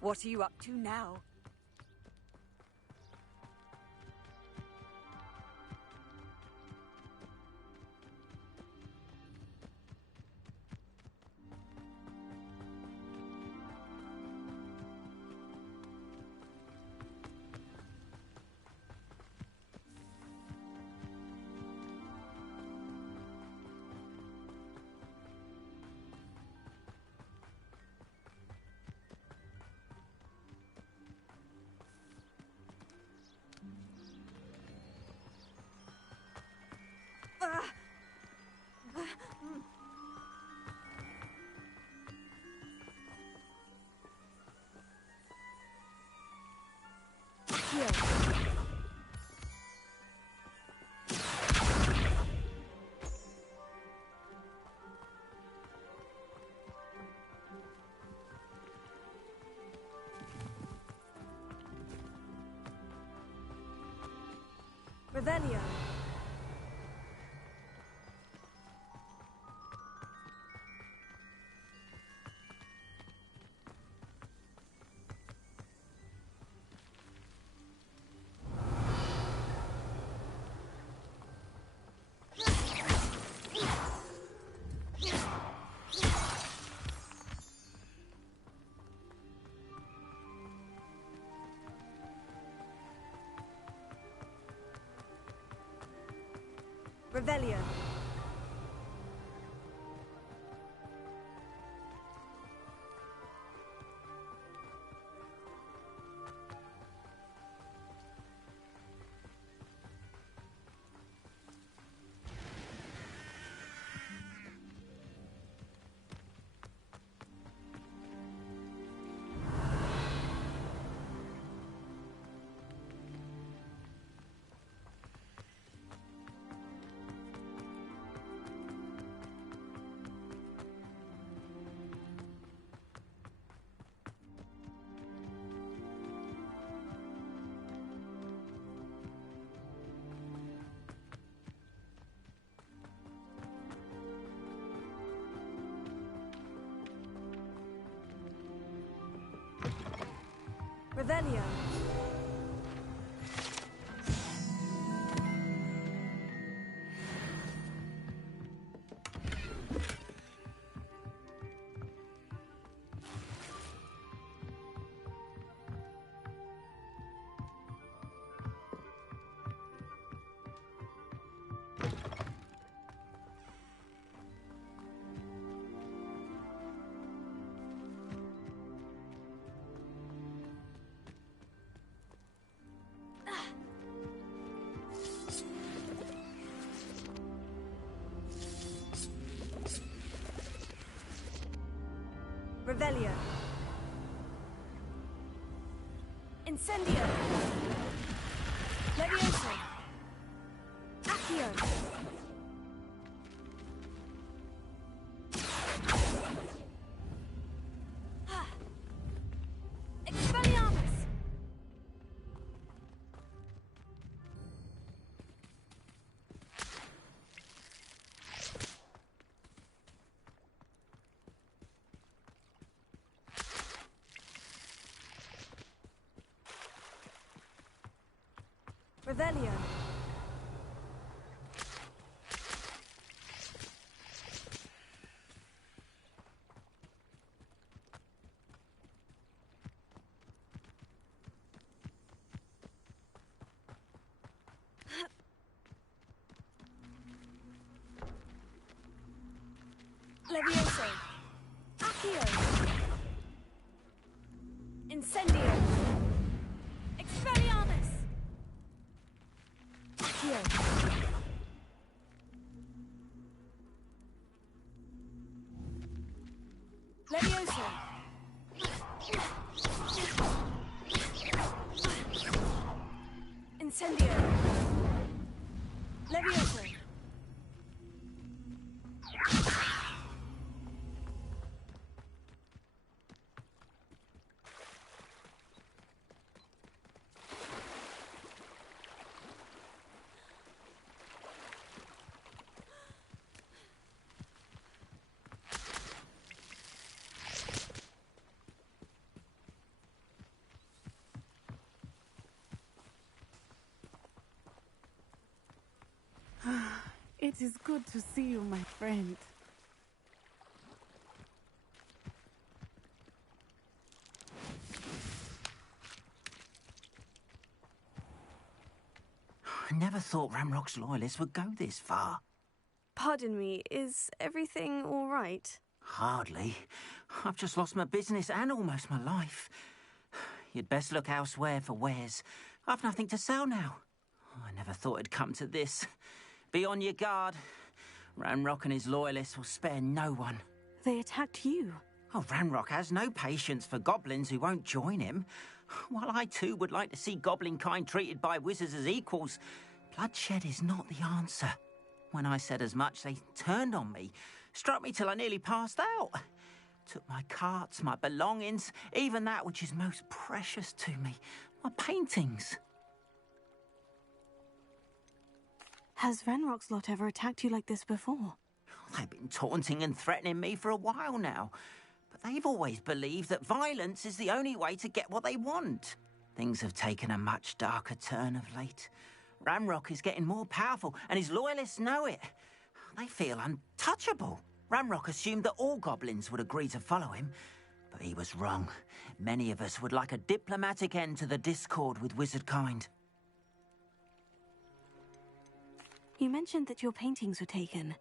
What are you up to now? Revelio. Revelio. Revelio. Revelio. Incendio. Levioso. Accio. Expelliarmus. Revelio. Levioso. Accio. Incendio. Expelliarmus. Accio. Levioso. Incendio. Levioso. It is good to see you, my friend. I never thought Ramrock's loyalists would go this far. Pardon me, is everything all right? Hardly. I've just lost my business and almost my life. You'd best look elsewhere for wares. I've nothing to sell now. I never thought it'd come to this. Be on your guard. Ranrock and his loyalists will spare no one. They attacked you. Oh, Ranrock has no patience for goblins who won't join him. While I too would like to see goblin kind treated by wizards as equals, bloodshed is not the answer. When I said as much, they turned on me, struck me till I nearly passed out. Took my carts, my belongings, even that which is most precious to me, my paintings. Has Ranrock's lot ever attacked you like this before? They've been taunting and threatening me for a while now, but they've always believed that violence is the only way to get what they want. Things have taken a much darker turn of late. Ranrock is getting more powerful, and his loyalists know it. They feel untouchable. Ranrock assumed that all goblins would agree to follow him, but he was wrong. Many of us would like a diplomatic end to the discord with wizard kind. You mentioned that your paintings were taken.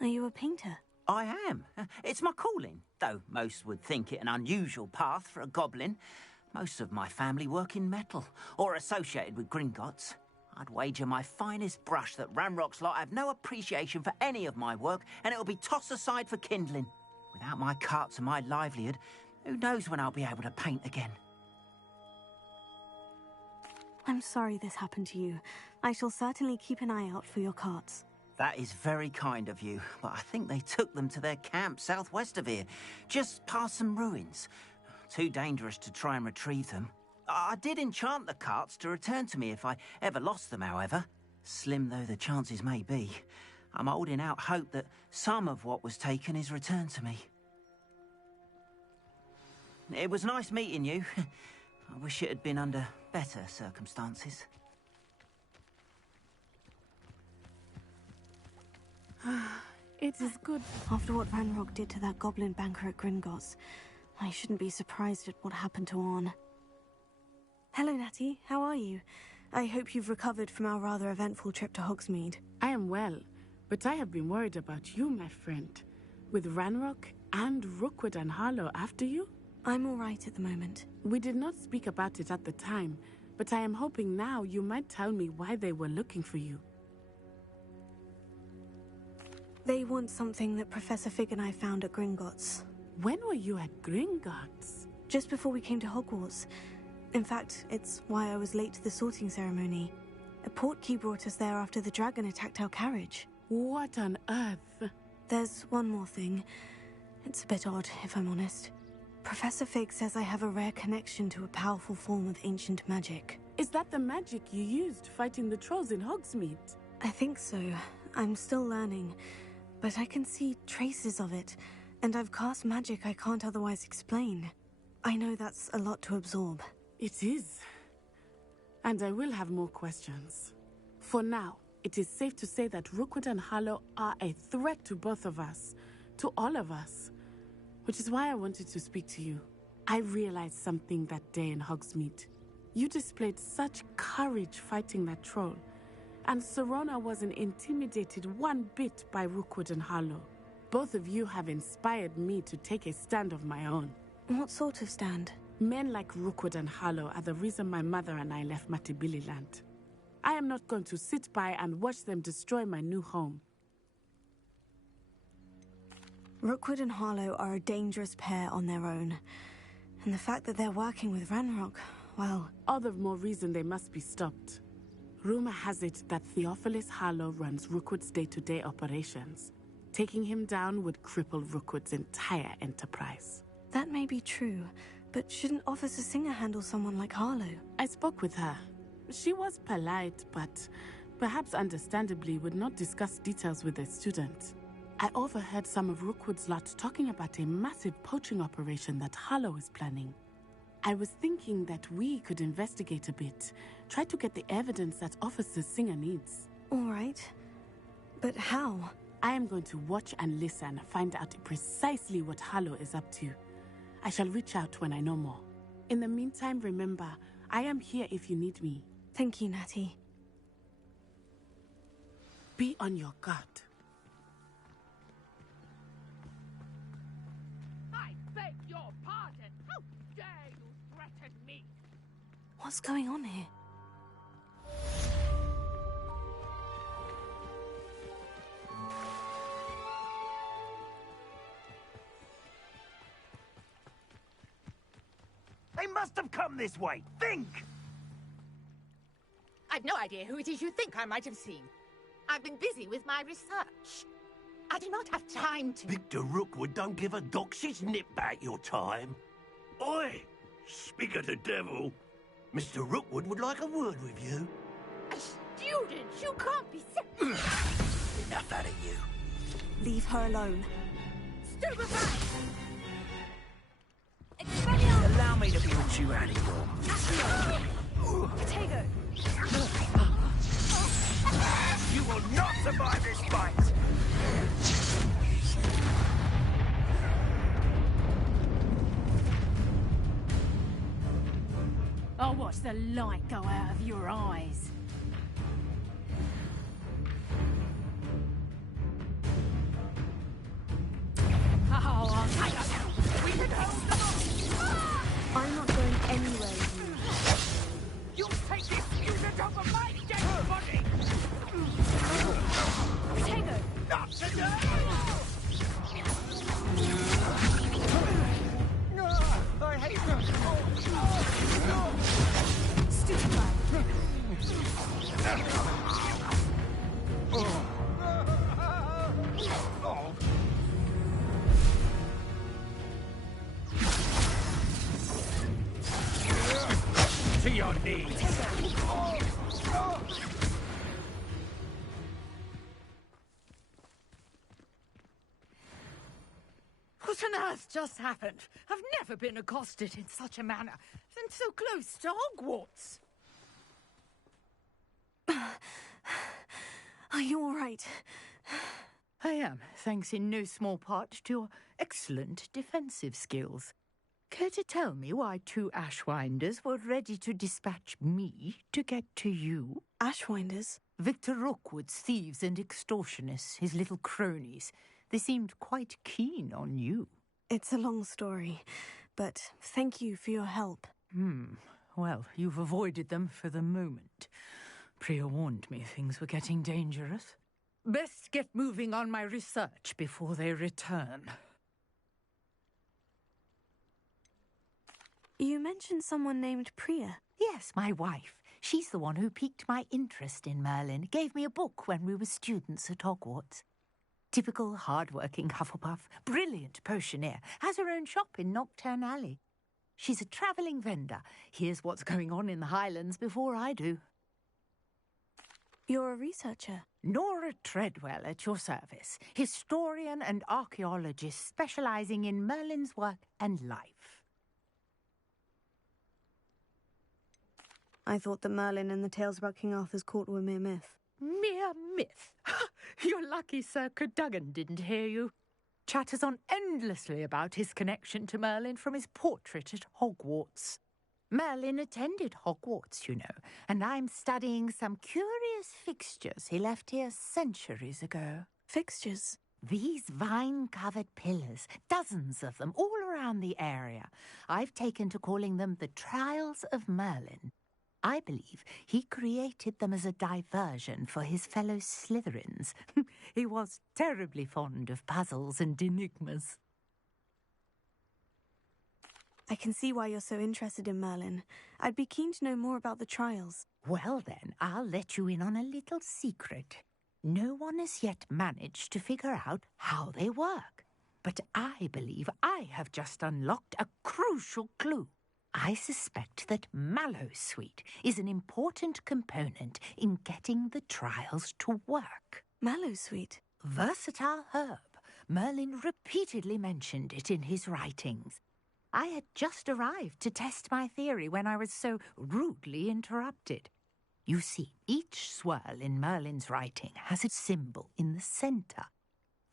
Are you a painter? I am. It's my calling, though most would think it an unusual path for a goblin. Most of my family work in metal, or associated with Gringotts. I'd wager my finest brush that Ranrock's lot have no appreciation for any of my work, and it'll be tossed aside for kindling. Without my carts and my livelihood, who knows when I'll be able to paint again? I'm sorry this happened to you. I shall certainly keep an eye out for your carts. That is very kind of you, but I think they took them to their camp southwest of here, just past some ruins. Too dangerous to try and retrieve them. I did enchant the carts to return to me if I ever lost them, however. Slim though the chances may be, I'm holding out hope that some of what was taken is returned to me. It was nice meeting you. I wish it had been under better circumstances. It is good. After what Ranrock did to that goblin banker at Gringotts, I shouldn't be surprised at what happened to Orn. Hello, Natty. How are you? I hope you've recovered from our rather eventful trip to Hogsmeade. I am well, but I have been worried about you, my friend. With Ranrock and Rookwood and Harlow after you? I'm all right at the moment. We did not speak about it at the time, but I am hoping now you might tell me why they were looking for you. They want something that Professor Fig and I found at Gringotts. When were you at Gringotts? Just before we came to Hogwarts. In fact, it's why I was late to the sorting ceremony. A portkey brought us there after the dragon attacked our carriage. What on earth? There's one more thing. It's a bit odd, if I'm honest. Professor Fig says I have a rare connection to a powerful form of ancient magic. Is that the magic you used fighting the trolls in Hogsmeade? I think so. I'm still learning, but I can see traces of it, and I've cast magic I can't otherwise explain. I know that's a lot to absorb. It is. And I will have more questions. For now, it is safe to say that Rookwood and Harlow are a threat to both of us, to all of us. Which is why I wanted to speak to you. I realized something that day in Hogsmeade. You displayed such courage fighting that troll, and Serona wasn't intimidated one bit by Rookwood and Harlow. Both of you have inspired me to take a stand of my own. What sort of stand? Men like Rookwood and Harlow are the reason my mother and I left Matibili land. I am not going to sit by and watch them destroy my new home. Rookwood and Harlow are a dangerous pair on their own. And the fact that they're working with Ranrock, well... All the more reason they must be stopped. Rumor has it that Theophilus Harlow runs Rookwood's day-to-day operations. Taking him down would cripple Rookwood's entire enterprise. That may be true, but shouldn't Officer Singer handle someone like Harlow? I spoke with her. She was polite, but perhaps understandably would not discuss details with a student. I overheard some of Rookwood's lot talking about a massive poaching operation that Harlow is planning. I was thinking that we could investigate a bit, try to get the evidence that Officer Singer needs. All right. But how? I am going to watch and listen, find out precisely what Harlow is up to. I shall reach out when I know more. In the meantime, remember, I am here if you need me. Thank you, Natty. Be on your guard. I beg your pardon. How dare you threaten me? What's going on here? They must have come this way. Think! I've no idea who it is you think I might have seen. I've been busy with my research. I do not have time to... Victor Rookwood don't give a doxy's nip back your time. Oi! Speak of the devil. Mr. Rookwood would like a word with you. A student? You can't be... Enough out of you. Leave her alone. Stupefy! Allow me to put you out of your... Potato! You will not survive this fight! I'll watch the light go out of your eyes. Oh, I'll take it. We can hold them off. I'm not going anywhere, you. You'll take this student off of my dead body! Potato! Not today! I hate them! To your knees! What on earth just happened? I've never been accosted in such a manner, and so close to Hogwarts. Are you all right? I am, thanks in no small part to your excellent defensive skills. Care to tell me why two Ashwinders were ready to dispatch me to get to you? Ashwinders? Victor Rookwood's thieves and extortionists, his little cronies. They seemed quite keen on you. It's a long story, but thank you for your help. Well, you've avoided them for the moment. Priya warned me things were getting dangerous. Best get moving on my research before they return. You mentioned someone named Priya. Yes, my wife. She's the one who piqued my interest in Merlin, gave me a book when we were students at Hogwarts. Typical hard-working Hufflepuff, brilliant potioneer, has her own shop in Nocturne Alley. She's a travelling vendor, hears what's going on in the Highlands before I do. You're a researcher? Nora Treadwell at your service, historian and archaeologist specialising in Merlin's work and life. I thought that Merlin and the tales about King Arthur's court were mere myth. Mere myth? You're lucky Sir Cadogan didn't hear you. Chatters on endlessly about his connection to Merlin from his portrait at Hogwarts. Merlin attended Hogwarts, you know, and I'm studying some curious fixtures he left here centuries ago. Fixtures? These vine-covered pillars, dozens of them, all around the area. I've taken to calling them the Trials of Merlin. I believe he created them as a diversion for his fellow Slytherins. He was terribly fond of puzzles and enigmas. I can see why you're so interested in Merlin. I'd be keen to know more about the trials. Well then, I'll let you in on a little secret. No one has yet managed to figure out how they work. But I believe I have just unlocked a crucial clue. I suspect that Mallowsweet is an important component in getting the trials to work. Mallowsweet? Versatile herb. Merlin repeatedly mentioned it in his writings. I had just arrived to test my theory when I was so rudely interrupted. You see, each swirl in Merlin's writing has its symbol in the centre.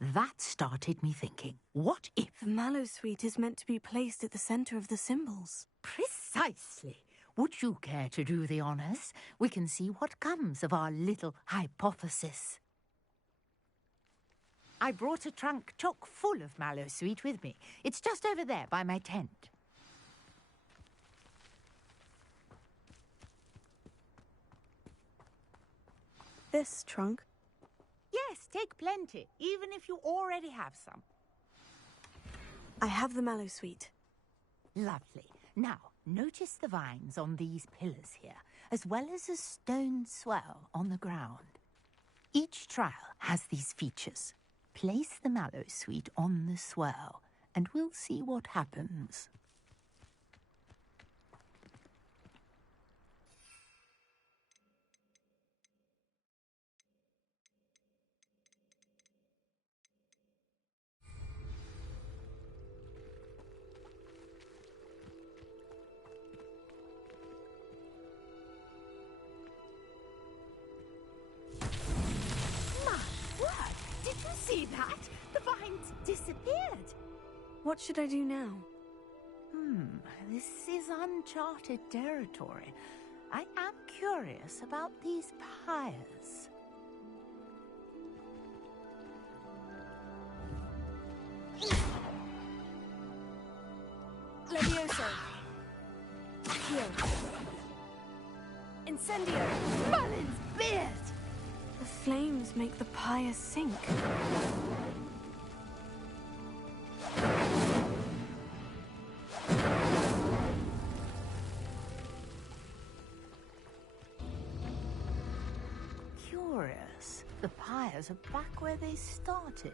That started me thinking, what if... The Mallowsweet is meant to be placed at the centre of the symbols. Precisely. Would you care to do the honours? We can see what comes of our little hypothesis. I brought a trunk chock full of Mallowsweet with me. It's just over there by my tent. This trunk? Yes, take plenty, even if you already have some. I have the Mallowsweet. Lovely. Now, Notice the vines on these pillars here, as well as a stone swell on the ground. Each trial has these features. Place the mallow sweet on the swell, and we'll see what happens. See that? The vines disappeared. What should I do now? This is uncharted territory. I am curious about these pyres. Levioso. Accio. Incendio. Merlin's beard! The flames make the pyre sink. Curious. The pyres are back where they started.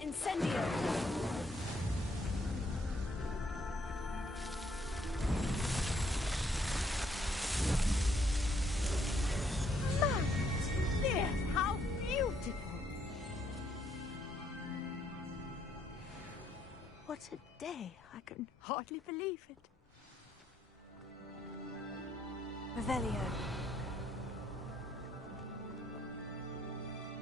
Incendio. There, how beautiful! What a day. I can hardly believe it. Revelio.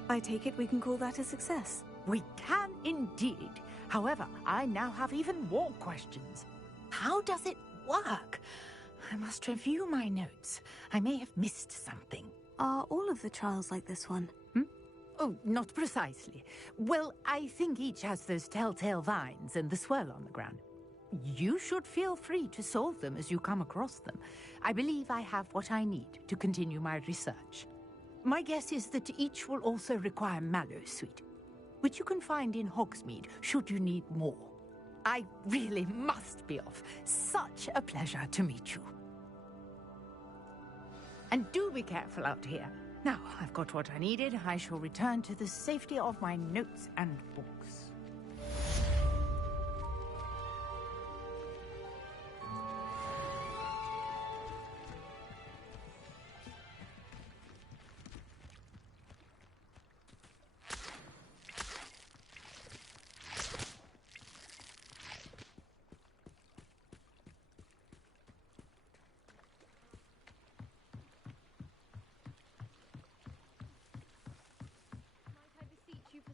I take it we can call that a success. We can indeed. However, I now have even more questions. How does it work? I must review my notes. I may have missed something. Are all of the trials like this one? Oh, not precisely. Well, I think each has those telltale vines and the swirl on the ground. You should feel free to solve them as you come across them. I believe I have what I need to continue my research. My guess is that each will also require mallow sweet, which you can find in Hogsmeade should you need more. I really must be off. Such a pleasure to meet you. And do be careful out here. Now, I've got what I needed. I shall return to the safety of my notes and books.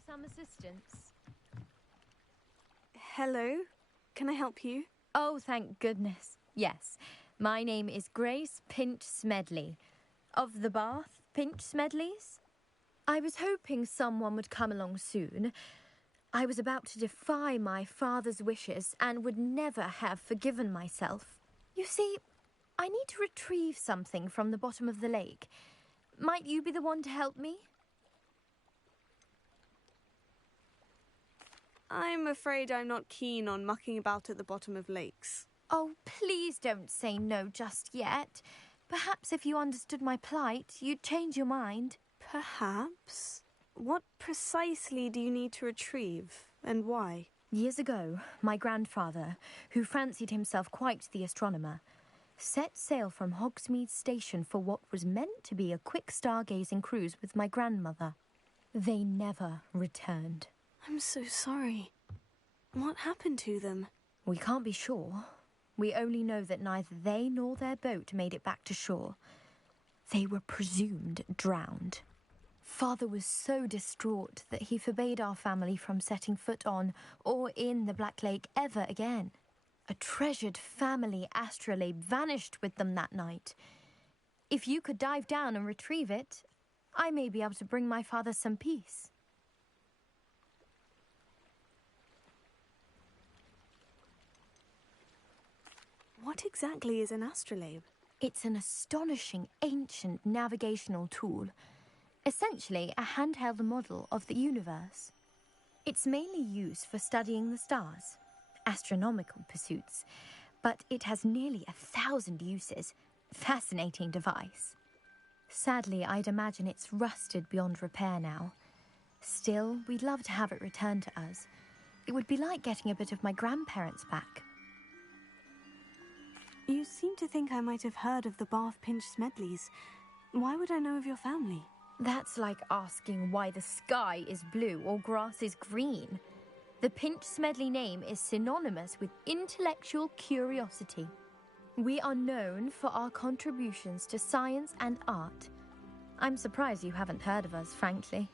Some assistance. Hello? Can I help you? Oh, thank goodness. Yes. My name is Grace Pinch Smedley. Of the Bath Pinch Smedleys? I was hoping someone would come along soon. I was about to defy my father's wishes and would never have forgiven myself. You see, I need to retrieve something from the bottom of the lake. Might you be the one to help me? I'm afraid I'm not keen on mucking about at the bottom of lakes. Oh, please don't say no just yet. Perhaps if you understood my plight, you'd change your mind. Perhaps? What precisely do you need to retrieve, and why? Years ago, my grandfather, who fancied himself quite the astronomer, set sail from Hogsmeade Station for what was meant to be a quick stargazing cruise with my grandmother. They never returned. I'm so sorry. What happened to them? We can't be sure. We only know that neither they nor their boat made it back to shore. They were presumed drowned. Father was so distraught that he forbade our family from setting foot on or in the Black Lake ever again. A treasured family astrolabe vanished with them that night. If you could dive down and retrieve it, I may be able to bring my father some peace. What exactly is an astrolabe? It's an astonishing ancient navigational tool, essentially a handheld model of the universe. It's mainly used for studying the stars, astronomical pursuits, but it has nearly 1,000 uses. Fascinating device. Sadly, I'd imagine it's rusted beyond repair now. Still, we'd love to have it returned to us. It would be like getting a bit of my grandparents back. You seem to think I might have heard of the Bath Pinch Smedleys. Why would I know of your family? That's like asking why the sky is blue or grass is green. The Pinch Smedley name is synonymous with intellectual curiosity. We are known for our contributions to science and art. I'm surprised you haven't heard of us, frankly.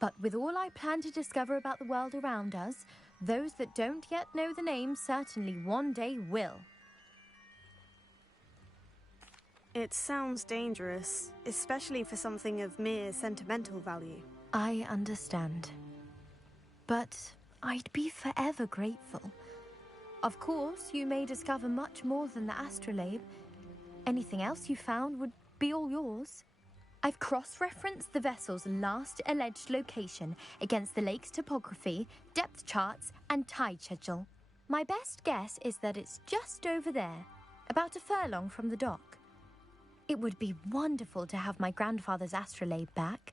But with all I plan to discover about the world around us, those that don't yet know the name certainly one day will. It sounds dangerous, especially for something of mere sentimental value. I understand. But I'd be forever grateful. Of course, you may discover much more than the astrolabe. Anything else you found would be all yours. I've cross-referenced the vessel's last alleged location against the lake's topography, depth charts, and tide schedule. My best guess is that it's just over there, about a furlong from the dock. It would be wonderful to have my grandfather's astrolabe back.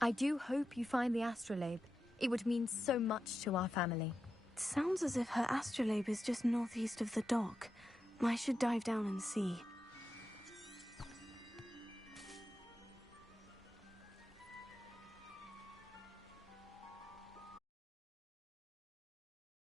I do hope you find the astrolabe. It would mean so much to our family. It sounds as if her astrolabe is just northeast of the dock. I should dive down and see.